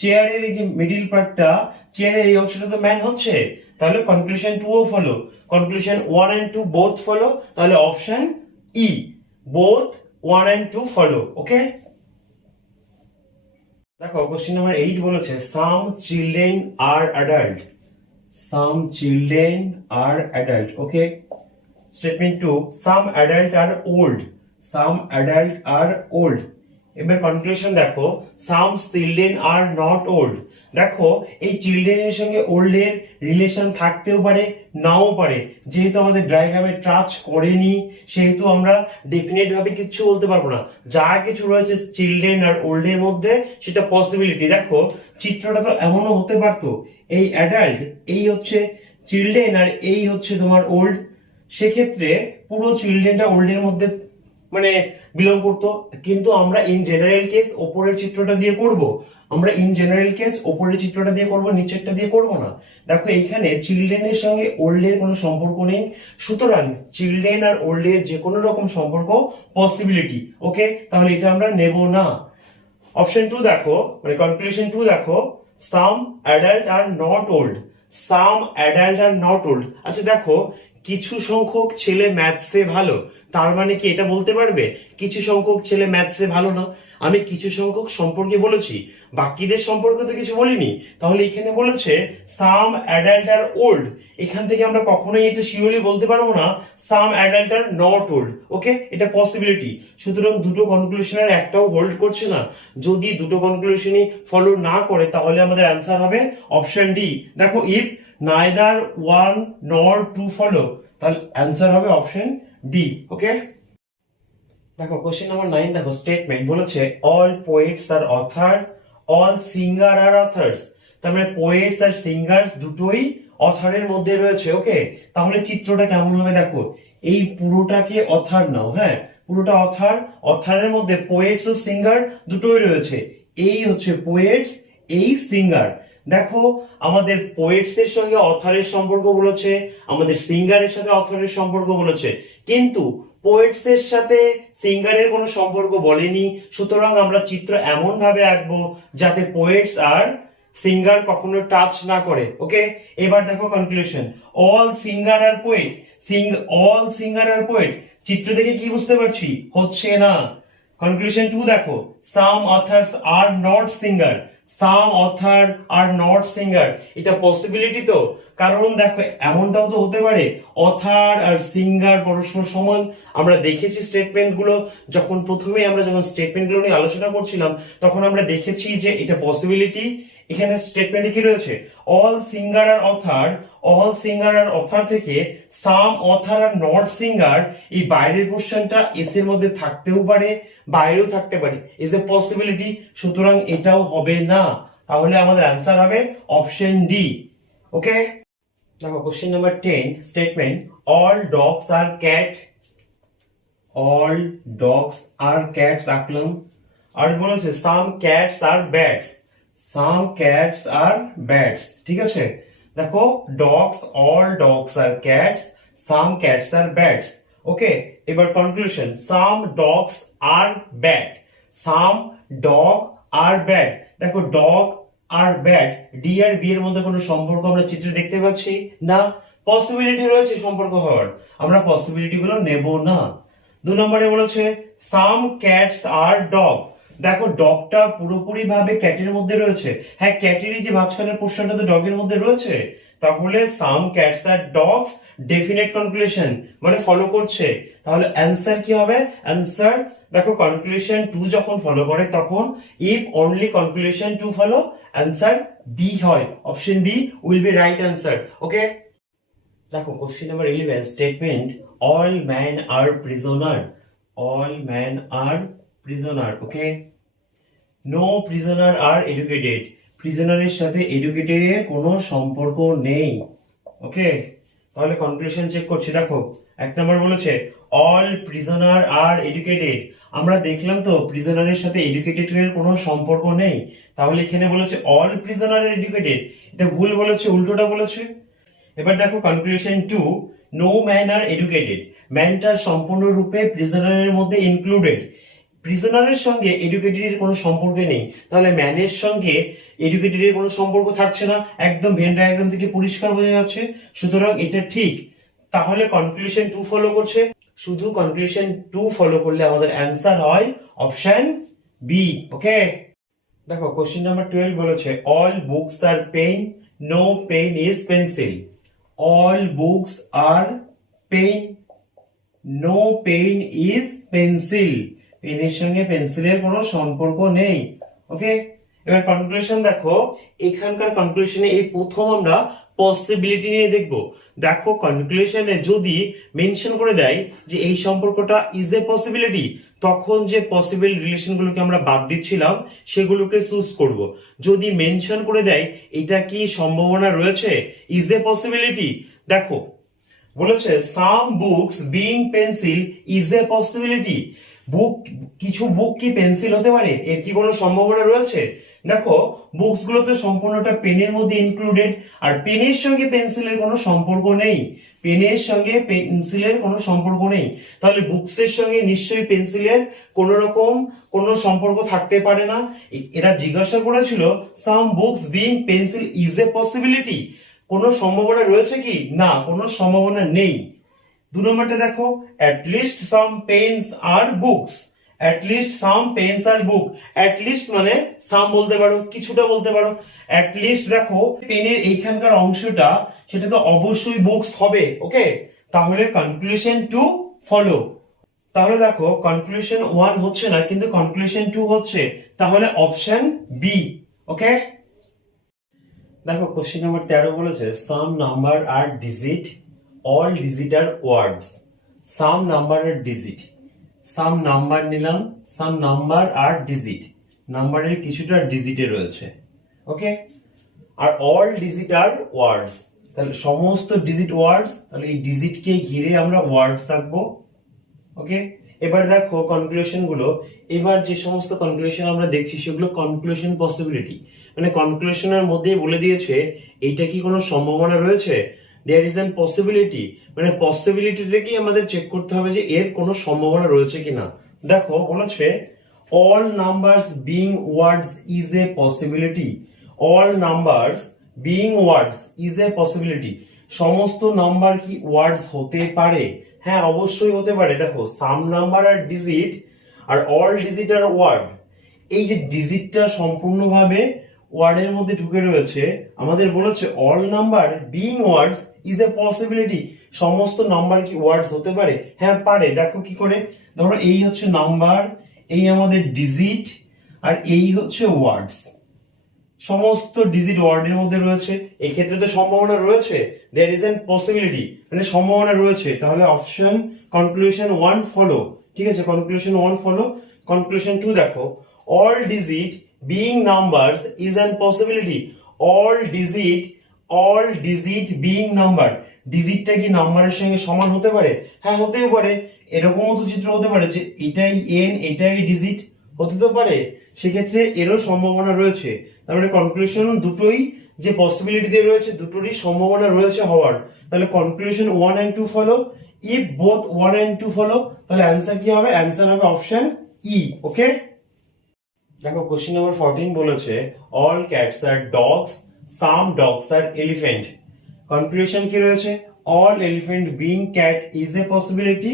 চেয়ারের এই যে মিডিল পার্টটা, চেয়ারের এই অংশটা তো ম্যান হচ্ছে, তাহলে কনক্লুশন 2 ও follow. Conclusion 1 and 2 both follow, তাহলে option E, both 1 and 2 follow. Okay, দেখো কোশ্চেন নাম্বার 8 বলেছে some children are adult. Some children are adult. Okay, statement 2 some adult are old. Some adult are old. এবার conclusion দেখো some children are not old. দেখো এই চিলড্রেনের সঙ্গে old এর relation থাকতেও পারে, নাও পারে। যেহেতু আমাদের ডায়াগ্রামে টাচ করেনি সেহেতু আমরা ডেফিনেট ভাবে কিছু বলতে পারবো না। যা কিছু রয়েছে চিলড্রেন আর ওল্ড এর মধ্যে সেটা পসিবিলিটি। দেখো চিত্রটা তো এমনও হতে পারতো এই অ্যাডাল্ট, এই হচ্ছে চিলড্রেন আর এই হচ্ছে তোমার ওল্ড। সেক্ষেত্রে পুরো চিলড্রেনটা ওল্ড এর মধ্যে মানে বিলং করতো, কিন্তু আমরা ইন জেনারেল কেস ওপরের চিত্রটা দিয়ে করব। আমরা ইন জেনারেল কেস ওপরের চিত্রটা দিয়ে করব, নিচেরটা দিয়ে করব না। দেখো এইখানে চিলড্রেনের সঙ্গে ওল্ড এর কোনো সম্পর্ক নেই, সুতরাং চিলড্রেন আর ওল্ড এর যে কোনো রকম সম্পর্ক পসিবিলিটি। ওকে, তাহলে এটা আমরা নেব না। অপশন 2 দেখো, মানে কনক্লুশন 2 দেখো some adult are not old. Some adult are not old. আচ্ছা দেখো কিছু সংখ্যক ছেলে ম্যাথসে ভালো, তার মানে কি এটা বলতে পারবে কিছু সংখ্যক ছেলে ম্যাথসে ভালো না? আমি কিছু সংখ্যক সম্পর্কে বলেছি, বাকিদের সম্পর্কে তো কিছু বলিনি। তাহলে এখানে বলেছে সাম অ্যাডাল্ট আর ওল্ড, এখান থেকে আমরা কখনোই এটা শিওরলি বলতে পারবো না সাম অ্যাডাল্ট আর নট ওল্ড। ওকে, এটা পসিবিলিটি। সুতরাং দুটো কনক্লুশনের একটাও হোল্ড করছে না। যদি দুটো কনক্লুশনই ফলো না করে তাহলে আমাদের অ্যান্সার হবে অপশন ডি। দেখো, if neither one nor two follow, তাহলে অ্যান্সার হবে অপশন ডি। ওকে, দেখো কোশ্চেন নাম্বার 9, দেখো স্টেটমেন্ট বলেছে all poets are author, all singer are authors. তার মানে পোয়েটস আর সিঙ্গার্স দুটোই অথারের মধ্যে রয়েছে। ওকে, তাহলে চিত্রটা কেমন হবে দেখো, এই পুরোটাকে অথার নাও। হ্যাঁ, পুরোটা অথার, অথারের মধ্যে পোয়েটস ও সিঙ্গার দুটোই রয়েছে। এই হচ্ছে পোয়েটস, এই সিঙ্গার। দেখো, আমাদের পোয়েটস এর সঙ্গে অথারের সম্পর্ক বলেছে, আমাদের সিঙ্গারের সাথে অথারের সম্পর্ক বলেছে, কিন্তু পোয়েটস এর সাথে সিঙ্গারের কোনো সম্পর্ক বলেনি। সুতরাং আমরা চিত্র এমন ভাবে আঁকবো যাতে পোয়েটস আর সিঙ্গার কখনো টাচ না করে। ওকে, এবার দেখো কনক্লুশন, অল সিঙ্গার আর পোয়েট, অল সিঙ্গার আর পোয়েট। চিত্র দেখে কি বুঝতে পারছি? হচ্ছে না। কনক্লুশন 2 দেখো, some authors are not singer, some author are not singer. এটা পসিবিলিটি তো, কারণ দেখো এমনটাও তো হতে পারে অথার আর সিঙ্গার পরস্পর সমান। আমরা দেখেছি স্টেটমেন্ট গুলো, যখন স্টেটমেন্ট গুলো নিয়ে আলোচনা করছিলাম তখন আমরা দেখেছি যে এটা পসিবিলিটি। এখানে স্টেটমেন্টে কি রয়েছে? অল সিঙ্গার আর অথার, অল সিঙ্গার আর অথার থেকে সাম অথার আর নট সিঙ্গার, এই বাইরের পোর্শনটা এস এর মধ্যে থাকতেও পারে, বাইরেও থাকতে পারে, ইজ এ পসিবিলিটি। সুতরাং এটাও হবে না। তাহলে আমাদের অ্যান্সার হবে অপশন ডি। ওকে, দেখো question number 10, statement all dogs are cat, all dogs are cats আঁকলাম। আর বলেছে some cats are bats, some cats are bats. ঠিক আছে, দেখো dogs, all dogs are cats, some cats are bats. Okay, এবার conclusion, some dogs are bat, some dog are bat. দেখো dog are bat, D are B এর মধ্যে কোনো সম্পর্ক আমরা চিত্রে দেখতে পাচ্ছি না। পসিবিলিটি রয়েছে সম্পর্ক হওয়ার, আমরা পসিবিলিটি গুলো নেব না। 2 নম্বরে বলেছে সাম ক্যাটস আর ডগ। দেখো ডগটা পুরোপুরি ভাবে ক্যাটের মধ্যে রয়েছে। হ্যাঁ, ক্যাটেরই যে মাঝখানের পোর্শনটা তো ডগের মধ্যে রয়েছে। তাহলে সাম ক্যাটস আর ডগস ডেফিনেট কনক্লুশন, মানে ফলো করছে। তাহলে অ্যান্সার কি হবে? অ্যান্সার দেখো কনক্লুশন 2 যখন ফলো করে তখন if only conclusion 2 follow, answer B হয়। Option B will be right answer. Okay, দেখো question number 11, statement all man are prisoner, all man are prisoner. Okay, no prisoner are educated, প্রিজনারের সাথে educated কোনো সম্পর্ক নেই। ওকে, তাহলে কনক্লুশন চেক করছি। দেখো 1 নম্বর বলেছে অল প্রিজনার আর এডুকেটেড। আমরা দেখলাম তো প্রিজনারের সাথে এডুকেটেড এর কোনো সম্পর্ক নেই। তাহলে এখানে বলেছে অল প্রিজনার আর এডুকেটেড, এটা ভুল বলেছে, উল্টোটা বলেছে। এবার দেখো conclusion 2, no man are educated, ম্যানটা সম্পূর্ণরূপে প্রিজনারের মধ্যে ইনক্লুডেড। প্রিজনারের সঙ্গে এডুকেটেড কোনো সম্পর্ক নেই, তাহলে ম্যানের সঙ্গে এডুকেটেড এর কোনো সম্পর্ক থাকছে না, একদম ভেন ডায়াগ্রাম থেকে পরিষ্কার বোঝা যাচ্ছে। সুতরাং এটা ঠিক। তাহলে কনক্লুশন 2 ফলো করছে, শুধু কনক্লুশন 2 ফলো করলে আমাদের অ্যান্সার হয় অপশন বি। ওকে, দেখো কোশ্চেন নাম্বার 12 বলেছে all books are pen, no pen is pencil, all books are pen, no pen is pencil. পেনের সঙ্গে পেন্সিলের কোনো সম্পর্ক নেই। ওকে, এবার কনক্লুশন দেখো, এখানকার কনক্লুশনে এই প্রথম আমরা পসিবিলিটি নিয়ে দেখব। দেখো কনক্লুশনে যদি মেনশন করে দেয় যে এই সম্পর্কটা ইজ এ পসিবিলিটি, তখন যে পসিবল রিলেশনগুলোকে আমরা বাদ দিচ্ছিলাম সেগুলোকে চুজ করব। যদি মেনশন করে দেয় এটা কি সম্ভাবনা রয়েছে, ইজ এ পসিবিলিটি, দেখো বলেছে some books being pencil is a possibility. কিছু বুক কি পেন্সিল হতে পারে, এর কি কোনো সম্ভাবনা রয়েছে? দেখো বুকস গুলো তো সম্পূর্ণটা পেনের মধ্যে ইনক্লুডেড, আর পেনের সঙ্গে পেন্সিলের কোনো সম্পর্ক নেই, পেনের সঙ্গে পেন্সিলের কোনো সম্পর্ক নেই। তাহলে বুকস এর সঙ্গে নিশ্চয়ই পেন্সিলের কোন রকম কোনো সম্পর্ক থাকতে পারে না। এরা জিজ্ঞাসা করেছিল some books being pencil is a possibility, কোনো সম্ভাবনা রয়েছে কি? না, কোনো সম্ভাবনা নেই। দু নম্বরটা দেখো, at least some pens are books, at least some pens are book, at least মানে some বলতে পারো, কিছুটা বলতে পারো। at least দেখো পেনের এইখানকার অংশটা সেটা তো অবশ্যই বুকস হবে, ওকে, তাহলে কনক্লুশন টু ফলো। তাহলে দেখো কনক্লুশন 1 হচ্ছে না কিন্তু কনক্লুশন 2 হচ্ছে, তাহলে অপশন বি, ওকে। দেখো কোশ্চেন নাম্বার 13 বলেছে সাম নাম্বার আর ডিজিট, অল ডিজিট আর ওয়ার্ডস। সাম নাম্বার আর ডিজিট, সাম নাম্বার নিলাম, সাম নাম্বার আর ডিজিট, নাম্বারের কিছুটা ডিজিটে রয়েছে, ওকে। আর অল ডিজিট আর ওয়ার্ডস, তাহলে সমস্ত ডিজিট ওয়ার্ডস, তাহলে এই ডিজিটকে ঘিরে আমরা ওয়ার্ডস থাকবো, ওকে। এবার দেখো কনক্লুশন গুলো, এবার যে সমস্ত কনক্লুশন আমরা দেখছি সেগুলো কনক্লুশন পসিবিলিটি, মানে কনক্লুশনের মধ্যে বলে দিয়েছে এইটা কি কোনো সম্ভাবনা রয়েছে, দেয়ার ইজ অ্যান পসিবিলিটি, মানে পসিবিলিটিটাকেই আমাদের চেক করতে হবে যে এর কোনো সম্ভাবনা রয়েছে কিনা। দেখো বলেছে all numbers being words is a possibility, all numbers being words is a possibility, সমস্ত নাম্বার কি ওয়ার্ডস হতে পারে, হ্যাঁ অবশ্যই হতে পারে। দেখো সাম নাম্বার আর ডিজিট আর অল ডিজিট আর ওয়ার্ড, এই যে ডিজিটটা সম্পূর্ণভাবে ওয়ার্ডের মধ্যে ঢুকে রয়েছে, আমাদের বলেছে all number being words is a possibility, সমস্ত নাম্বার কি ওয়ার্ডস হতে পারে, হ্যাঁ পারে। দেখো কি করে, ধরো এই হচ্ছে নাম্বার, এই আমাদের ডিজিট, আর এই হচ্ছে ওয়ার্ডস, সমস্ত ডিজিট ওয়ার্ডের মধ্যে রয়েছে, এই ক্ষেত্রে তো সম্ভাবনা রয়েছে, দেয়ার ইজ এন পসিবিলিটি, মানে সম্ভাবনা রয়েছে, তাহলে অপশন কনক্লুশন 1 ফলো, ঠিক আছে, কনক্লুশন 1 ফলো। কনক্লুশন 2 দেখো, all digit being numbers is an possibility, all digit being number, ডিজিটটা কি নাম্বারের সঙ্গে সমান হতে পারে, হ্যাঁ হতেও পারে, এরকমও তো চিত্র হতে পারে যে এটাই এন এটাই ডিজিট, হতে তো পারে, সেক্ষেত্রে এরও সম্ভাবনা রয়েছে। তার মানে কনক্লুশন দুটোই যে পসিবিলিটি দিয়ে রয়েছে দুটোরই সম্ভাবনা রয়েছে হওয়ার, তাহলে conclusion 1 and 2 follow. If both 1 and 2 follow, তাহলে অ্যান্সার কি হবে, অ্যান্সার হবে অপশন ই, ওকে। দেখো কোশ্চেন নাম্বার 14 বলেছে অল ক্যাটস আর ডগস, সাম ডগস আর এলিফ্যান্ট, কনক্লুশন কি রয়েছে, all elephant being cat is a possibility,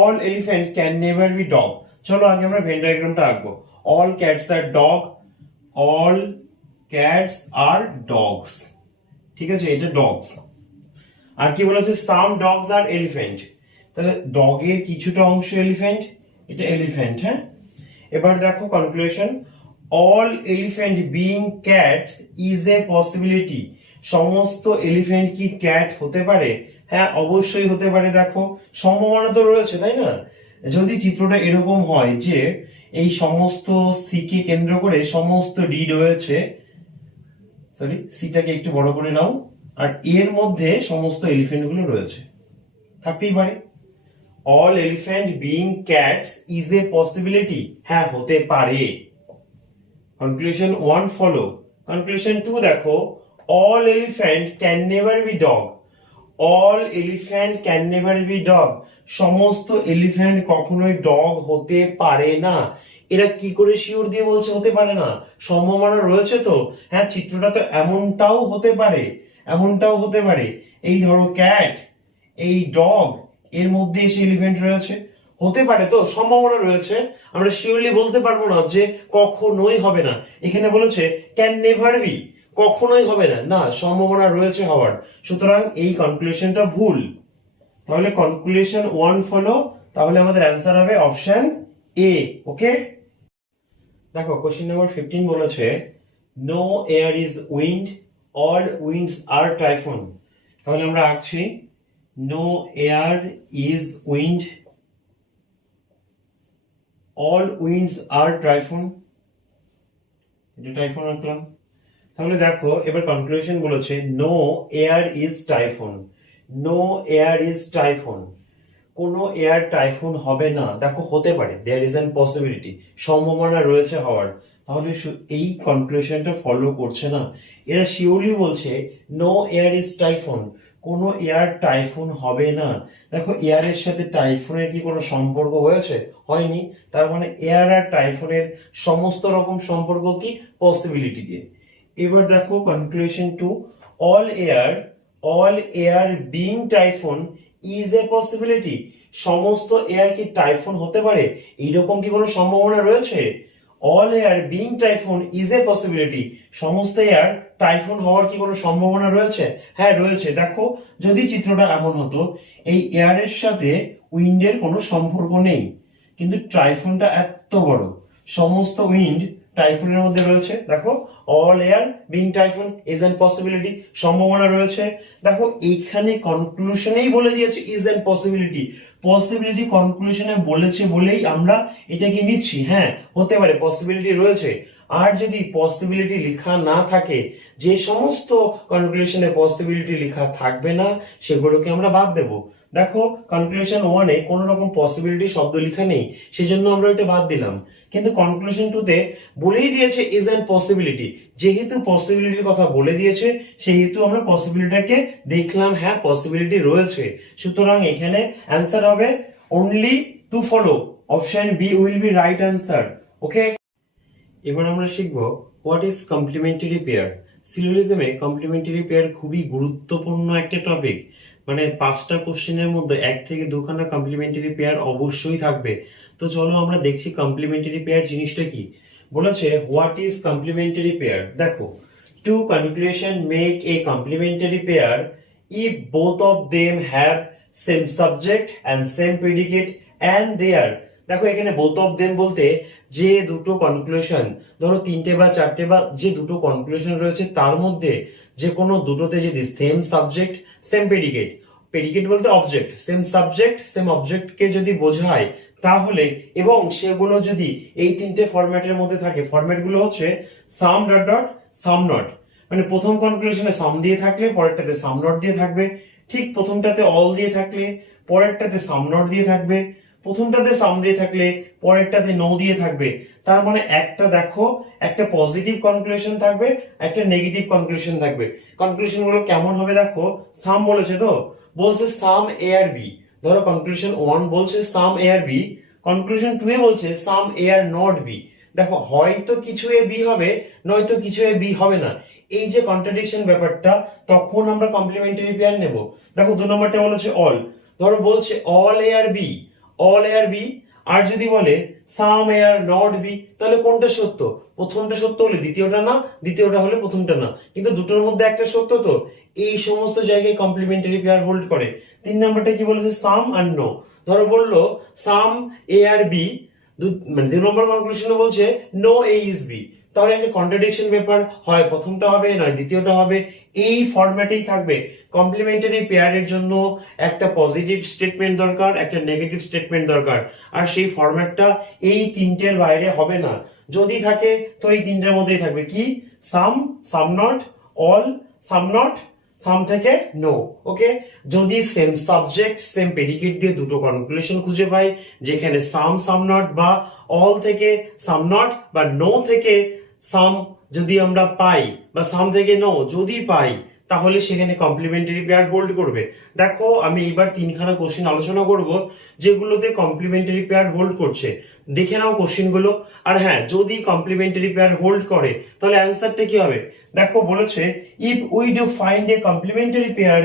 all elephant can never be dog. চলো আগে আমরা ভেন ডায়াগ্রামটা আঁকবো। অল ক্যাটস আর ডগ, অল ক্যাটস আর ডগস, ঠিক আছে, এটা ডগস। আর কি বলেছে সাম ডগস আর এলিফ্যান্ট, তাহলে ডগের কিছুটা অংশ এলিফ্যান্ট, এটা এলিফ্যান্ট, হ্যাঁ। এবার দেখো conclusion, all elephant being cats is a possibility, সমস্ত এলিফ্যান্ট কি ক্যাট হতে পারে, হ্যাঁ অবশ্যই হতে পারে। দেখো সম্ভাবনা তো রয়েছে, তাই না, যদি চিত্রটা এরকম হয় যে এই সমস্ত সি কে কেন্দ্র করে সমস্ত ডি রয়েছে, সরি সিটাকে একটু বড় করে নাও, আর এর মধ্যে সমস্ত এলিফ্যান্ট গুলো রয়েছে, থাকতেই পারে। All elephant being cats is a possibility, হ্যাঁ হতে পারে। Conclusion 1 follow. কনক্লুশন 2 দেখো, all elephant can never be dog, all elephant can never be dog, সমস্ত এলিফ্যান্ট কখনোই ডগ হতে পারে না। এরা কি করে শিওর দিয়ে বলছে হতে পারে না, সম্ভাবনা রয়েছে তো, হ্যাঁ চিত্রটা তো এমনটাও হতে পারে, এমনটাও হতে পারে, এই ধরো ক্যাট, এই ডগ, এর মধ্যে এসে এলিফ্যান্ট রয়েছে, হতে পারে তো, সম্ভাবনা রয়েছে, আমরা শিওরলি বলতে পারবো না যে কখনোই হবে না। এখানে বলেছে ক্যান নেভার বি, কখনোই হবে না, না সম্ভাবনা রয়েছে হওয়ার, সুতরাং এই কনক্লুশনটা ভুল। তাহলে কনক্লুশন 1 ফলো, তাহলে আমাদের অ্যান্সার হবে অপশন এ, ওকে। দেখো কোশ্চেন নাম্বার 15 বলেছে no air is wind, all winds are typhoon, তাহলে আমরা আঁকছি no air is wind, all winds are typhoon, এটা টাইফুন আঁকলাম। তাহলে দেখো এবার কনক্লুশন বলেছে no air is typhoon, no air is typhoon, কোনো এয়ার টাইফুন হবে না, দেখো হতে পারে, দেয়ার ইজ অ্যান পসিবিলিটি, সম্ভাবনা রয়েছে হওয়ার, তাহলে এই কনক্লুশনটা ফলো করছে না। এরা শিওরলি বলছে নো এয়ার ইজ টাইফুন, কোনো এয়ার টাইফুন হবে না। দেখো এয়ারের সাথে টাইফুনের কি কোনো সম্পর্ক হয়েছে, হয়নি, তার মানে এয়ার আর টাইফুনের সমস্ত রকম সম্পর্ক কি পসিবিলিটি দিয়ে। এবার দেখো conclusion 2, all air being typhoon is a possibility. সমস্ত এয়ার কি টাইফুন হতে পারে, এইরকম কি কোনো সম্ভাবনা রয়েছে? All air being typhoon is a possibility. সমস্ত এয়ার টাইফুন হওয়ার কি কোনো সম্ভাবনা রয়েছে? হ্যাঁ রয়েছে। দেখো যদি চিত্রটা এমন হতো, এই এয়ারের সাথে উইন্ডের কোনো সম্পর্ক নেই, কিন্তু টাইফুনটা এত বড়, সমস্ত উইন্ড টাইফুনের মধ্যে রয়েছে। দেখো all air being typhoon is an possibility, সম্ভাবনা রয়েছে। দেখো এইখানে কনক্লুশনেই বলে দিয়েছে ইজ অ্যান পসিবিলিটি। পসিবিলিটি কনক্লুশনে বলেছে বলেই আমরা এটাকে নিচ্ছি, হ্যাঁ হতে পারে, পসিবিলিটি রয়েছে। আর যদি পসিবিলিটি লেখা না থাকে, যে সমস্ত কনক্লুশনে পসিবিলিটি লেখা থাকবে না সেগুলোকে আমরা বাদ দেব। দেখো কনক্লুশন 1-এ কোনো রকম পসিবিলিটি শব্দ লেখা নেই, সেজন্য আমরা এটা বাদ দিলাম। কিন্তু কনক্লুশন 2-তে বলেই দিয়েছে ইজ অ্যান পসিবিলিটি। যেহেতু পসিবিলিটির কথা বলে দিয়েছে, সেহেতু আমরা পসিবিলিটিকে দেখলাম, হ্যাঁ পসিবিলিটি রয়েছে। সুতরাং এখানে অ্যান্সার হবে only two follow, option B will be right answer. Okay, এবার আমরা শিখব হোয়াট ইজ কমপ্লিমেন্টারি পেয়ার। সিলোজিজমে কমপ্লিমেন্টারি পেয়ার খুবই গুরুত্বপূর্ণ একটা টপিক। মানে 5টা কোশ্চেনের মধ্যে 1 থেকে 2খানা কমপ্লিমেন্টারি পেয়ার অবশ্যই থাকবে। তো চলো আমরা দেখছি কমপ্লিমেন্টারি পেয়ার জিনিসটা কি। বলেছে হোয়াট ইজ কমপ্লিমেন্টারি পেয়ার। দেখো, to conclusion make a complementary pair if both of them have same subject and same predicate and there. দেখো এখানে বোথ অফ দেম বলতে যে দুটো কনক্লুশন, ধরো 3টে বা 4টে বা যে দুটো কনক্লুশন রয়েছে তার মধ্যে যে কোনো দুটোতে যদি same subject same predicate, predicate বলতে object, same subject same object কে যদি বোঝায় তাহলে, এবং সেগুলো যদি এই 3টে ফরম্যাটের মধ্যে থাকে, ফরম্যাট গুলো হচ্ছে সাম ডট ডট সাম নট। মানে প্রথম কনক্লুশনে সাম দিয়ে থাকলে পরেরটাতে সাম নট দিয়ে থাকবে, ঠিক প্রথমটাতে অল দিয়ে থাকলে পরেরটাতে সাম নট দিয়ে থাকবে, প্রথমটাতে সাম দিয়ে থাকলে পরেরটাতে নো দিয়ে থাকবে। তার মানে একটা দেখো, একটা পজিটিভ কনক্লুশন থাকবে, একটা নেগেটিভ কনক্লুশন থাকবে। কনক্লুশন গুলো কেমন হবে দেখো, সাম বলেছে তো, বলছে সাম এ আর বি। ধরো কনক্লুশন 1 বলছে সাম এ আর বি, কনক্লুশন 2 এ বলছে সাম এ আর নট বি। দেখো হয়তো কিছু এ বি হবে, নয়তো কিছু এ বি হবে না। এই যে কন্ট্রাডিকশন ব্যাপারটা, তখন আমরা কমপ্লিমেন্টারি পেয়ার নেব। দেখো 2 নম্বরটা বলেছে অল, ধরো বলছে all A are B, all A are B. আর যদি বলে সাম এ আর নট বি, তাহলে কোনটা সত্য? প্রথমটা সত্য হলে দ্বিতীয়টা না, দ্বিতীয়টা হলে প্রথমটা না, কিন্তু দুটোর মধ্যে একটা সত্য তো। এই সমস্ত জায়গায় কমপ্লিমেন্টারি পেয়ার হোল্ড করে। 3 নম্বরটা কি বলেছে, সাম আর নো। ধরো বললো সাম এ আর বি, মানে 2 নম্বর কনক্লুশনে বলছে নো এ ইজ বি, তাহলে একটা কন্ট্রাডিকশন ব্যাপার, হয় প্রথমটা হবে নয় দ্বিতীয়টা হবে। এই ফরম্যাটেই থাকবে। কমপ্লিমেন্টারি পেয়ারের জন্য একটা পজিটিভ স্টেটমেন্ট দরকার, একটা নেগেটিভ স্টেটমেন্ট দরকার, আর সেই ফরম্যাটটা এই 3টের বাইরে হবে না। যদি থাকে তো এই 3টের মধ্যেই থাকবে, কি সাম, some not, all, some not, সাম থেকে নো। ওকে, যদি সেম সাবজেক্ট সেম প্রেডিকেট দিয়ে দুটো কনক্লুশন খুঁজে পাই, যেখানে সাম সাম নট বা অল থেকে সাম নট বা নো থেকে সাম যদি আমরা পাই, বা সাম থেকে নো যদি পাই, তাহলে সেখানে কমপ্লিমেন্টারি পেয়ার হোল্ড করবে। দেখো আমি এবার 3খানা কোশ্চেন আলোচনা করব যেগুলোতে কমপ্লিমেন্টারি পেয়ার হোল্ড করছে। দেখে নাও কোশ্চেন গুলো। আর হ্যাঁ, যদি কমপ্লিমেন্টারি পেয়ার হোল্ড করে তাহলে অ্যান্সারটা কি হবে। দেখো বলেছে if we do find a complementary pair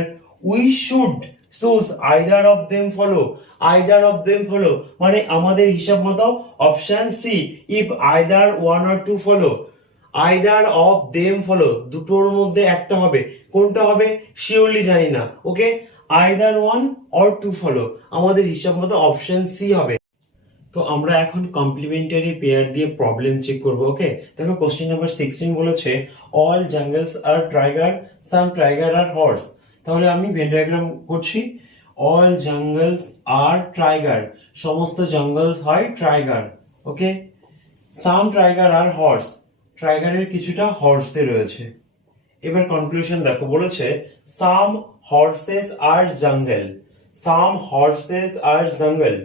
we should choose either of them follow. Either of them follow মানে আমাদের হিসাব মতো option C, if either 1 or 2 follow. Either of them follow, দুটোর মধ্যে একটা হবে, কোনটা হবে শিওরলি জানি না। ওকে, আইদার 1 or 2 ফলো, আমাদের হিসাব মতো অপশন সি হবে। তো আমরা এখন কমপ্লিমেন্টারি পেয়ার দিয়ে প্রবলেম চেক করব। ওকে, দেখো কোশ্চেন নাম্বার 16 বলেছে অল জাঙ্গলস আর টাইগার, সাম টাইগার আর হর্স। তাহলে আমি ভেন ডায়াগ্রাম করছি। অল জাঙ্গলস আর টাইগার, সমস্ত জঙ্গলস হয় টাইগার। ওকে, সাম টাইগার আর হর্স, টাইগারের কিছুটা হর্সে রয়েছে। এবার কনক্লুশন দেখো, বলেছে সাম হর্সেস আর জঙ্গল, সাম হর্সেস আর জঙ্গল।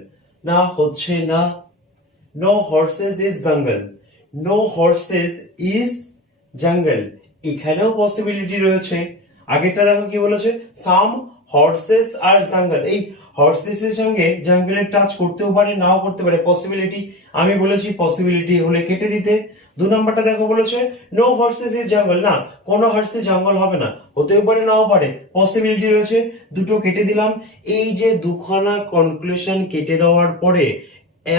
না হচ্ছে না, নো হর্সেস ইজ জঙ্গল, নো হর্সেস ইজ জঙ্গল। এখানেও পসিবিলিটি রয়েছে। আগেরটা দেখো কি বলেছে, সাম হর্সেস আর জাঙ্গল। এই হর্সেস এর সঙ্গে জাঙ্গলের টাচ করতেও পারে, নাও করতে পারে, পসিবিলিটি। আমি বলেছি পসিবিলিটি হলে কেটে দিতে। 2 নম্বরটা দেখো বলেছে নো হর্সেস ইজ জঙ্গল, না কোনো হর্সেস জঙ্গল হবে না, হতেও পারে নাও পারে, পসিবিলিটি রয়েছে, দুটো কেটে দিলাম। এই যে দুখানা কনক্লুশন কেটে দেওয়ার পরে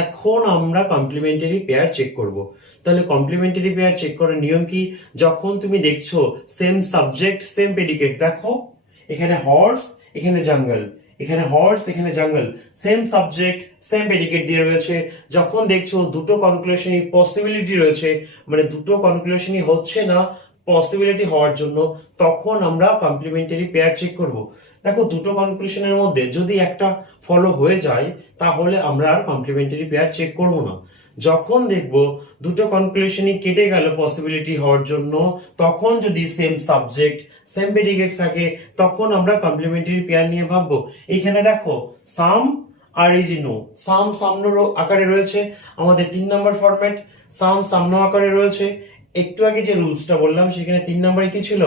এখন আমরা কমপ্লিমেন্টারি পেয়ার চেক করব। তাহলে কমপ্লিমেন্টারি পেয়ার চেক করার নিয়ম কি, যখন তুমি দেখছো সেম সাবজেক্ট সেম প্রেডিকেট, দেখো এখানে হর্স এখানে জঙ্গল, এখানে হর্স এখানে জঙ্গল, সেম সাবজেক্ট সেম প্রেডিকেট দিয়ে রয়েছে, যখন দেখছো দুটো কনক্লুশনই পসিবিলিটি রয়েছে, মানে দুটো কনক্লুশনই হচ্ছে না পসিবিলিটি হওয়ার জন্য, তখন আমরা কমপ্লিমেন্টারি পেয়ার চেক করব। দেখো দুটো কনক্লুশনের মধ্যে যদি একটা ফলো হয়ে যায় তাহলে আমরা আর কমপ্লিমেন্টারি পেয়ার চেক করব না। যখন দেখব দুটো কনক্লুশনই কেটে গেল পসিবিলিটি হওয়ার জন্য, তখন যদি সেম সাবজেক্ট সেম প্রেডিকেট থাকে তখন আমরা কমপ্লিমেন্টারি পেয়ার নিয়ে ভাববো। এখানে দেখো সাম আর এই যে নো, সাম সামনো আকারে রয়েছে, আমাদের 3 নম্বর ফরম্যাট, সাম সামনো আকারে রয়েছে। একটু আগে যে রুলসটা বললাম সেখানে 3 নম্বরে কি ছিল,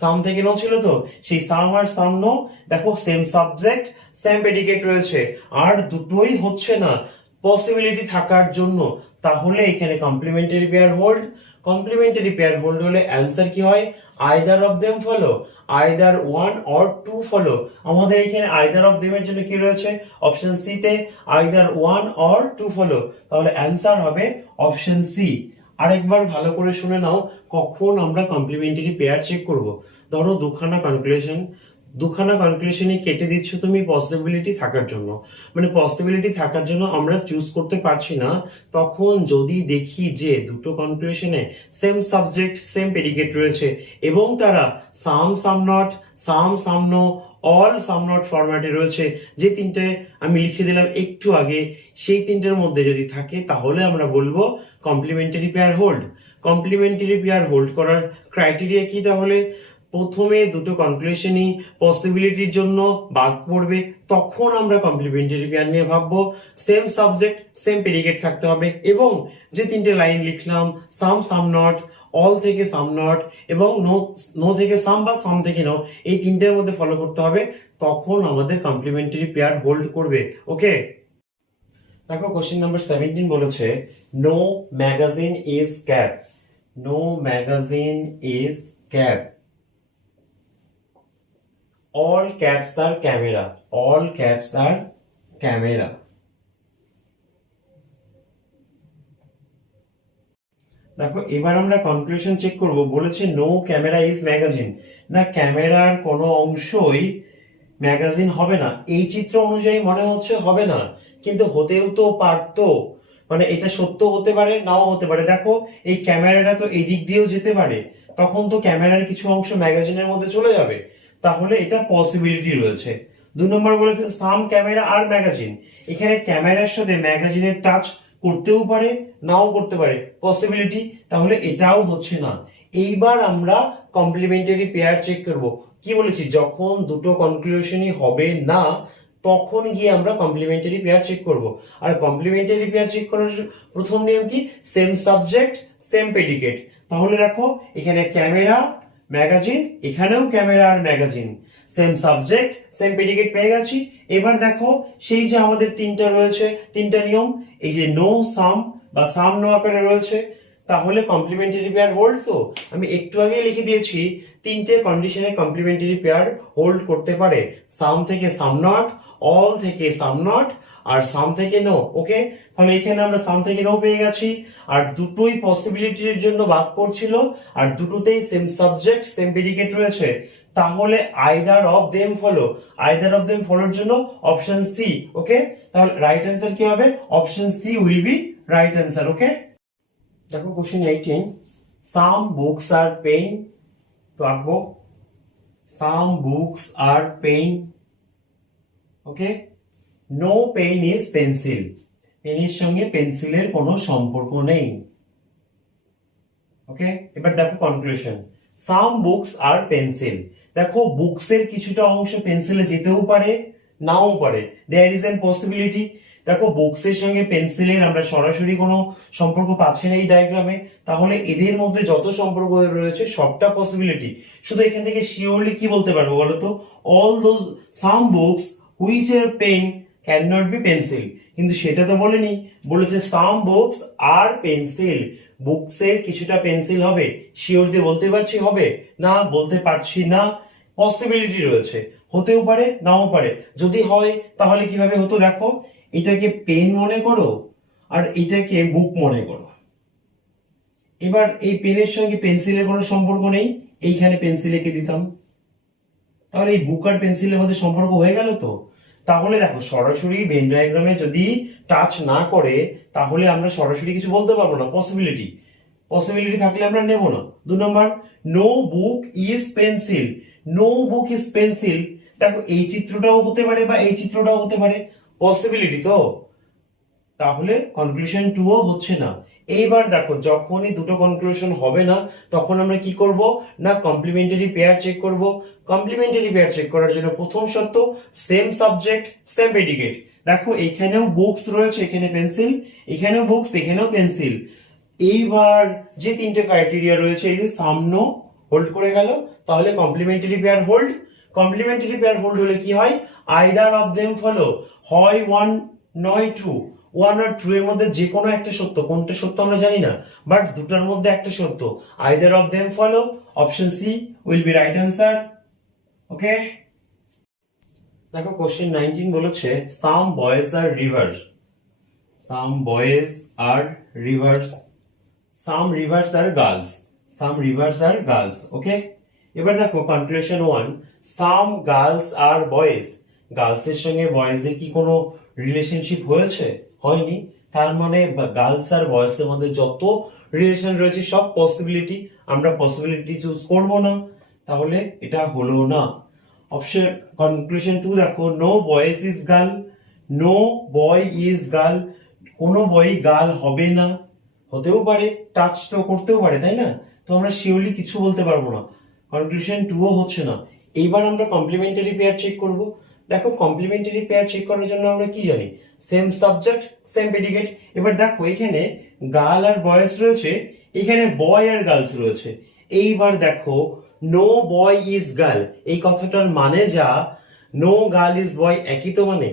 সাম থেকে নো ছিল, তো সেই সাম আর সাম নো দেখো সেম সাবজেক্ট সেম প্রেডিকেট রয়েছে আর দুটোই হচ্ছে না পসিবিলিটি থাকার জন্য, তাহলে এখানে complementary pair hold. Complementary pair hold হলে অ্যান্সার কি হয়, either of them follow, either 1 or 2 follow. আমাদের এখানে আইদার অফ দেম এর জন্য কি রয়েছে, অপশন সি তে আইদার 1 or 2 ফলো, তাহলে অ্যান্সার হবে অপশন সি। আরেকবার ভালো করে শুনে নাও কখন আমরা কমপ্লিমেন্টারি পেয়ার চেক করব। ধরো দুখানা কনক্লুশনই কেটে দিচ্ছ তুমি পসিবিলিটি থাকার জন্য, মানে পসিবিলিটি থাকার জন্য আমরা চুজ করতে পারছি না, তখন যদি দেখি যে দুটো কনক্লুশনে সেম সাবজেক্ট সেম প্রেডিকেট রয়েছে এবং তারা some some not, some some no, all some not ফরম্যাটে রয়েছে, যে তিনটে আমি লিখে দিলাম একটু আগে, সেই তিনটের মধ্যে যদি থাকে তাহলে আমরা বলবো complementary pair hold. Complementary pair hold করার ক্রাইটেরিয়া কি, তাহলে প্রথমে দুটো কনক্লুশনই পসিবিলিটির জন্য বাদ পড়বে, তখন আমরা কমপ্লিমেন্টারি পেয়ার নিয়ে ভাববো। সেম সাবজেক্ট সেম প্রেডিকেট থাকতে হবে এবং যে তিনটে লাইন লিখলাম সাম সাম নট, অল থেকে সাম নট এবং নো থেকে সাম বা সাম থেকে নো, এই তিনটের মধ্যে ফলো করতে হবে, তখন আমাদের কমপ্লিমেন্টারি পেয়ার হোল্ড করবে। ওকে, দেখো কোশ্চেন নাম্বার 17 বলেছে no magazine is cap, no magazine is cap, all caps are camera, all caps are camera। দেখো এবার আমরা কনক্লুশন চেক করব। বলেছে নো ক্যামেরা ইজ ম্যাগাজিন, না ক্যামেরার কোনো অংশই ম্যাগাজিন হবে না, এই চিত্র অনুযায়ী মনে হচ্ছে হবে না, কিন্তু হতেও তো পারতো, মানে এটা সত্য হতে পারে নাও হতে পারে। দেখো এই ক্যামেরাটা তো এই দিক দিয়েও যেতে পারে, তখন তো ক্যামেরার কিছু অংশ ম্যাগাজিনের মধ্যে চলে যাবে, তাহলে এটা পসিবিলিটি রয়েছে। 2 নম্বর বলেছে সাম ক্যামেরা আর ম্যাগাজিন, এখানে ক্যামেরার সাথে ম্যাগাজিনের টাচ করতেও পারে নাও করতে পারে, পসিবিলিটি, তাহলে এটাও হচ্ছে না। এইবার আমরা কমপ্লিমেন্টারি পেয়ার চেক করব। কি বলেছি, যখন দুটো কনক্লুশনই হবে না তখন গিয়ে আমরা কমপ্লিমেন্টারি পেয়ার চেক করব। আর কমপ্লিমেন্টারি পেয়ার চেক করার প্রথম নিয়ম কি, সেম সাবজেক্ট সেম প্রেডিকেট। তাহলে দেখো এখানে ক্যামেরা ম্যাগাজিন, এখানেও ক্যামেরা আর magazine, same subject same predicate পেয়ে গেছি। এবার দেখো সেই যে আমাদের তিনটা রয়েছে, তিনটা নিয়ম, এই যে নো সাম বা সাম নো আকারে রয়েছে, তাহলে কমপ্লিমেন্টারি পেয়ার হোল্ড। তো আমি একটু আগে লিখে দিয়েছি তিনটে কন্ডিশনে কমপ্লিমেন্টারি পেয়ার হোল্ড করতে পারে, সাম থেকে সাম নট, অল থেকে সাম নট আর সাম থেকে নো। ওকে, তাহলে এখানে আমরা সাম থেকে নো পেয়ে গেছি, আর দুটোই পসিবিলিটির জন্য বাদ পড়ছিল, আর দুটোতেই সেম সাবজেক্ট সেম প্রেডিকেট রয়েছে, তাহলে either of them follow, either of them ফলোর জন্য অপশন সি। ওকে, তাহলে রাইট অ্যান্সার কি হবে, option C will be right answer. Okay, দেখো question 18 some books are pen, তো আঁকবো some books are pen. Okay, no pen is pencil, পেনের সঙ্গে পেন্সিলের কোনো সম্পর্ক নেই। ওকে, এবার দেখো conclusion, some books are pencil, দেখো বুকস এর কিছুটা অংশ পেন্সিলে যেতেও পারে নাও পারে, দেয়ার ইজ এন পসিবিলিটি। দেখো বুকসের সঙ্গে পেন্সিলের আমরা সরাসরি কোনো সম্পর্ক পাচ্ছি না এই ডায়াগ্রামে, তাহলে এদের মধ্যে যত সম্পর্ক রয়েছে সবটা পসিবিলিটি। শুধু এখান থেকে শিওরলি কি বলতে পারবো বলতো, all those some books which are pen can not be pencil, কিন্তু সেটা তো বলেনি, বলেছে সাম বুকস আর পেন্সিল, বুকসের কিছুটা পেন্সিল হবে, শিওর দিয়ে বলতে পারছি হবে না, বলতে পারছি না, পসিবিলিটি রয়েছে, হতেও পারে নাও পারে। যদি হয় তাহলে কিভাবে হতো দেখো, এটাকে পেন মনে করো আর এটাকে বুক মনে করো। এবার এই পেনের সঙ্গে পেন্সিলের কোনো সম্পর্ক নেই, এইখানে পেন্সিল এঁকে দিতাম, তাহলে এই বুক আর পেন্সিলের মধ্যে সম্পর্ক হয়ে গেল তো। তাহলে দেখো সরাসরি ভেন ডায়াগ্রামে যদি টাচ না করে তাহলে আমরা সরাসরি কিছু বলতে পারবো না, পসিবিলিটি পসিবিলিটি থাকলে আমরা নেব না। 2 number, no book is pencil, no book is pencil, দেখো এই চিত্রটাও হতে পারে বা এই চিত্রটাও হতে পারে, পসিবিলিটি তো, তাহলে কনক্লুশন 2ও হচ্ছে না। এইবার দেখো যখনই দুটো কনক্লুশন হবে না তখন আমরা কি করব না কমপ্লিমেন্টারি পেয়ার চেক করব। কমপ্লিমেন্টারি পেয়ার চেক করার জন্য প্রথম শর্ত সেম সাবজেক্ট সেম প্রেডিকেট। দেখো এখানেও বুকস রয়েছে, এখানে পেন্সিল, এখানেও বুকস, এখানেও পেন্সিল। এইবার যে তিনটে ক্রাইটেরিয়া রয়েছে, এই যে সামনো হোল্ড করে গেল, তাহলে complementary pair hold. Complementary pair hold হলে কি হয়, আইদার অফ দেম ফলো, হয় 1 নয় 2, 1 আর 2 এর মধ্যে যে কোনো একটা সত্য, কোনটা সত্য আমরা জানি না, বাট দুটার মধ্যে একটা সত্য, either of them follow, option C will be right answer. Okay, দেখো কোশ্চেন 19 বলেছে some boys are rivers, some boys are rivers, some rivers are girls, some rivers are girls. Okay, এবার দেখো conclusion 1, some girls are boys, girls এর সঙ্গে boys এর কি কোনো relationship হয়েছে, হয়নি, তার মানে গার্লস আর বয়েজ এর মধ্যে যত রিলেশন রয়েছে সব পসিবিলিটি, আমরা পসিবিলিটি চুজ করব না, তাহলে এটা হলো না। অপশন কনক্লুশন 2 দেখো, no boys is girl, no boy is girl, কোনো বয় গার্ল হবে না, হতেও পারে, টাচ তো করতেও পারে তাই না, তো আমরা শিওরলি কিছু বলতে পারবো না, কনক্লুশন 2ও হচ্ছে না। এইবার আমরা কমপ্লিমেন্টারি পেয়ার চেক করব। দেখো কমপ্লিমেন্টারি পেয়ার চেক করার জন্য আমরা কি জানি, সেম সাবজেক্ট সেম প্রেডিকেট। এবার দেখো এখানে গার্ল আর বয়েজ রয়েছে, এখানে বয় আর গার্লস রয়েছে। এইবার দেখো নো বয় ইজ গার্ল, এই কথাটার মানে যা, নো গার্ল ইজ বয় একই তো মানে,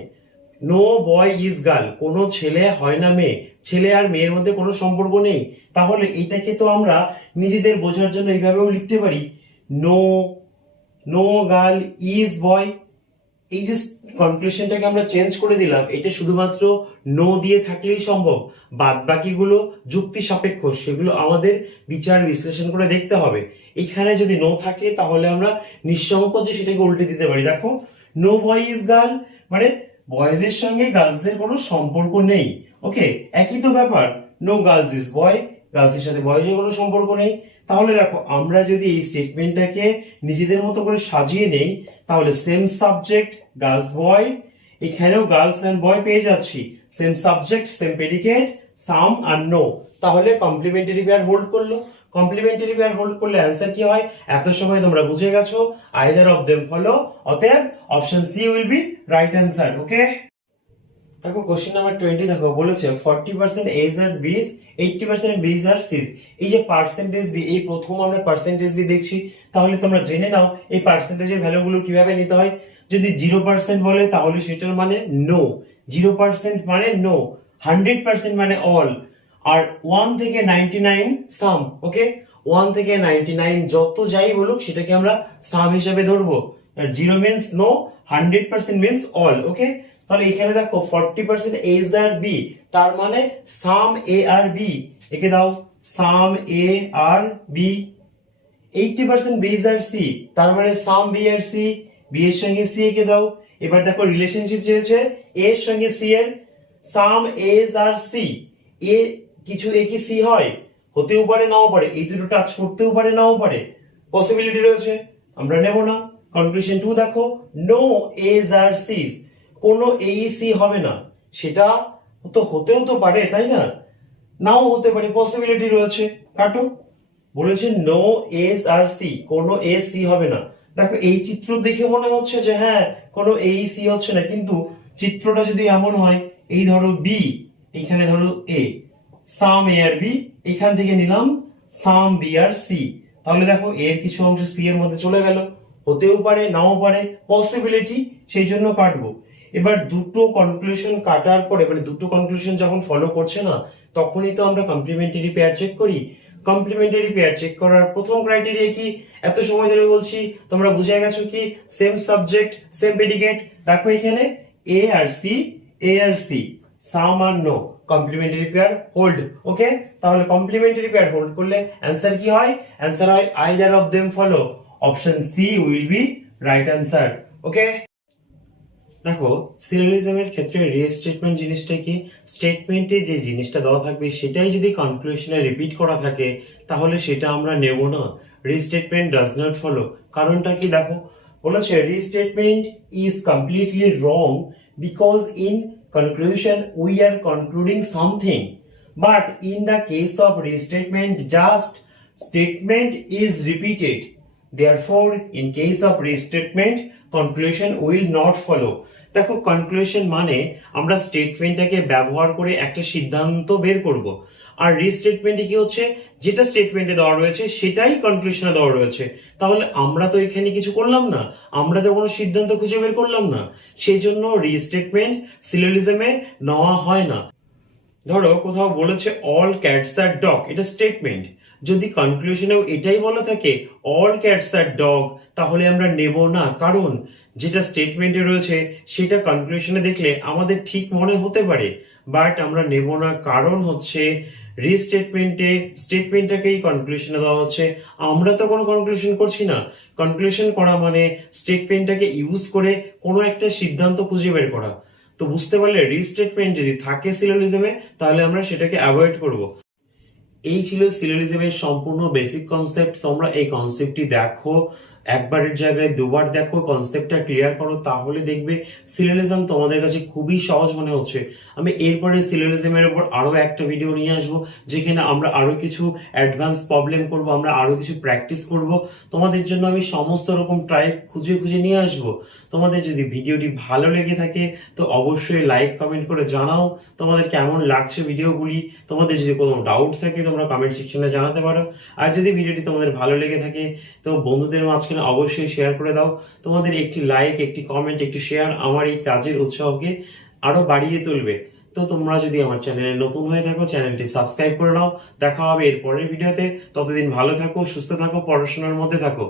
নো বয় ইজ গার্ল, কোনো ছেলে হয় না মেয়ে, ছেলে আর মেয়ের মধ্যে কোনো সম্পর্ক নেই, তাহলে এটাকে তো আমরা নিজেদের বোঝার জন্য এইভাবেও লিখতে পারি, no no girl is boy. এই যে কনক্লুশনটাকে আমরা চেঞ্জ করে দিলাম, এটা শুধুমাত্র নো দিয়ে থাকলেই সম্ভব, বাদ বাকিগুলো যুক্তি সাপেক্ষ, সেগুলো আমাদের বিচার বিশ্লেষণ করে দেখতে হবে। এখানে যদি নো থাকে তাহলে আমরা নিঃসংকোচে সেটাকে উল্টে দিতে পারি। দেখো নো বয় ইজ গার্ল মানে বয়েজ এর সঙ্গে গার্লস এর কোনো সম্পর্ক নেই। ওকে, একই তো ব্যাপার, no girls is boy, girls এর সাথে বয়েজ এর কোনো সম্পর্ক নেই। তাহলে দেখো আমরা যদি এই স্টেটমেন্টটাকে নিজেদের মতো করে সাজিয়ে নেই, তাহলে সেম সাবজেক্ট গার্লস বয়, এখানেও গার্লস এন্ড বয় পেয়ে যাচ্ছি, same subject same predicate, some are no, তাহলে কমপ্লিমেন্টারি পেয়ার হোল্ড করলো। কমপ্লিমেন্টারি পেয়ার হোল্ড করলে অ্যান্সার কি হয়, এত সময় তোমরা বুঝে গেছো, আইদার অফ দেম ফলো, অতএব option C will be right answer. Okay, দেখো কোশ্চেন নাম্বার 20 দেখো বলেছে 40% এজ আর বিস, 80% বিস আর সিস। এই যে পার্সেন্টেজ দিয়ে, এই প্রথম আমরা পার্সেন্টেজ দিয়ে দেখছি, তাহলে তোমরা জেনে নাও এই পার্সেন্টেজের ভ্যালুগুলো কিভাবে নিতে হয়। যদি 0% বলে তাহলে সেটার মানে নো, 0% মানে নো, 100% মানে অল, আর 1 থেকে 99 সাম। ওকে, 1 থেকে 99 যত যাই বলুক সেটাকে আমরা সাম হিসাবে ধরবো, আর 0 মিন্স নো, 100% মিন্স অল। ওকে, তাহলে এখানে দেখো 40% এজ আর বি, তার মানে সাম এ আর বি, একে দাও সাম এ আর বি। 80% বিজ আর সি, তার মানে some B are C, B এর সঙ্গে সি একে দাও। এবার দেখো রিলেশনশিপ চেয়েছে এ এর সঙ্গে সি এর, সাম এজ আর সি, এ কিছু এ কি সি হয়, হতেও পারে নাও পারে, এই দুটো টাচ করতেও পারে নাও পারে, পসিবিলিটি রয়েছে, আমরা নেব না। কনক্লুশন 2 দেখো, নো এজ আর সিজ, কোনো এইসি হবে না, সেটা তো হতেও তো পারে তাই না, নাও হতে পারে, পসিবিলিটি রয়েছে, কাটো। বলেছে নো এস আর সি, কোনো এ সি হবে না। দেখো এই চিত্র দেখে মনে হচ্ছে যে হ্যাঁ কোনো এই সি হচ্ছে না, কিন্তু চিত্রটা যদি এমন হয় এই ধরো বি, এখানে ধরো এ, সাম এ আর বি, এখান থেকে নিলাম সাম বি আর সি। তাহলে দেখো এর কিছু অংশ সি এর মধ্যে চলে গেল, হতেও পারে নাও পারে, পসিবিলিটি, সেই জন্য কাটবো। এবার দুটো কনক্লুশন কাটার পরে, মানে দুটো কনক্লুশন যখন ফলো করছে না, তখনই তো আমরা কমপ্লিমেন্টারি পেয়ার চেক করি। কমপ্লিমেন্টারি পেয়ার চেক করার প্রথম ক্রাইটেরিয়া কি, এত সময় ধরে বলছি তোমরা বুঝে গেছো কি, সেম সাবজেক্ট সেম প্রেডিকেট। দেখো এখানে A are C, A are C, some are no, complementary pair hold. Okay, তাহলে কমপ্লিমেন্টারি পেয়ার হোল্ড করলে অ্যান্সার কি হয়? অ্যান্সার হয় either of them follow, option C will be right answer. Okay, দেখো সিরিয়ালিজমের ক্ষেত্রে রিস্টেটমেন্ট জিনিসটা কি, স্টেটমেন্টে যে জিনিসটা দেওয়া থাকবে সেটাই যদি কনক্লুশনে রিপিট করা থাকে তাহলে সেটা আমরা নেব না। রিস্টেটমেন্ট ডাজ নট ফলো, কারণটা কি দেখো, বলেছে restatement is completely wrong because in conclusion we are concluding something, but in the case of restatement just statement is repeated. Therefore, in case of restatement, conclusion will not follow. দেখো conclusion মানে আমরা স্টেটমেন্টটাকে ব্যবহার করে একটা সিদ্ধান্ত বের করব, আর রিস্টেটমেন্টে কি হচ্ছে, যেটা স্টেটমেন্টে দেওয়া রয়েছে সেটাই কনক্লুশনে দেওয়া রয়েছে। তাহলে আমরা তো এখানে কিছু করলাম না, আমরা তো কোনো সিদ্ধান্ত খুঁজে বের করলাম না, সেই জন্য রিস্টেটমেন্ট সিলোজিজমে নেওয়া হয় না। ধরো কোথাও বলেছে অল ক্যাটস আর ডগ, এটা স্টেটমেন্ট, যদি কনক্লুশনেও এটাই বলা থাকে অল ক্যাটস আর ডগ, তাহলে আমরা নেব না, কারণ যেটা স্টেটমেন্টে রয়েছে সেটা কনক্লুশনে দেখলে আমাদের ঠিক মনে হতে পারে, বাট আমরা নেব না, কারণ হচ্ছে রিস্টেটমেন্টে স্টেটমেন্টটাকেই কনক্লুশনে দেওয়া হচ্ছে, আমরা তো কোনো কনক্লুশন করছি না। কনক্লুশন করা মানে স্টেটমেন্টটাকে ইউজ করে কোনো একটা সিদ্ধান্ত খুঁজে বের করা। তো বুঝতে পারলে রিস্টেটমেন্ট যদি থাকে সিলোজিজমে তাহলে আমরা সেটাকে অ্যাভয়েড করব। এই ছিল সিলোজিজমের সম্পূর্ণ বেসিক কনসেপ্ট। তোমরা এই কনসেপ্টটি দেখো, একবারের জায়গায় দুবার দেখো, কনসেপ্টটা ক্লিয়ার করো, তাহলে দেখবে সিলোজিজম তোমাদের কাছে খুবই সহজ মনে হচ্ছে। আমি এরপরে সিলোজিজমের উপর আরো একটা ভিডিও নিয়ে আসবো, যেখানে আমরা আরো কিছু অ্যাডভান্স প্রবলেম করব, আমরা আরো কিছু প্র্যাকটিস করব। তোমাদের জন্য আমি সমস্ত রকম টাইপ খুঁজে খুঁজে নিয়ে আসবো। তোমাদের যদি ভিডিওটি ভালো লেগে থাকে তো অবশ্যই লাইক কমেন্ট করে জানাও তোমাদের কেমন লাগছে ভিডিওগুলি। তোমাদের যদি কোনো ডাউট থাকে তোমরা কমেন্ট সেকশনে জানাতে পারো। আর যদি ভিডিওটি তোমাদের ভালো লেগে থাকে তো বন্ধুদের মাঝখানে অবশ্যই শেয়ার করে দাও। তোমাদের একটি লাইক, একটি কমেন্ট, একটি শেয়ার আমার এই কাজের উৎসাহকে আরো বাড়িয়ে তুলবে। তো তোমরা যদি আমার চ্যানেলে নতুন হয়ে থাকো চ্যানেলটি সাবস্ক্রাইব করে নাও। দেখা হবে এর পরের ভিডিওতে, ততদিন ভালো থাকো, সুস্থ থাকো, পড়াশোনার মধ্যে থাকো।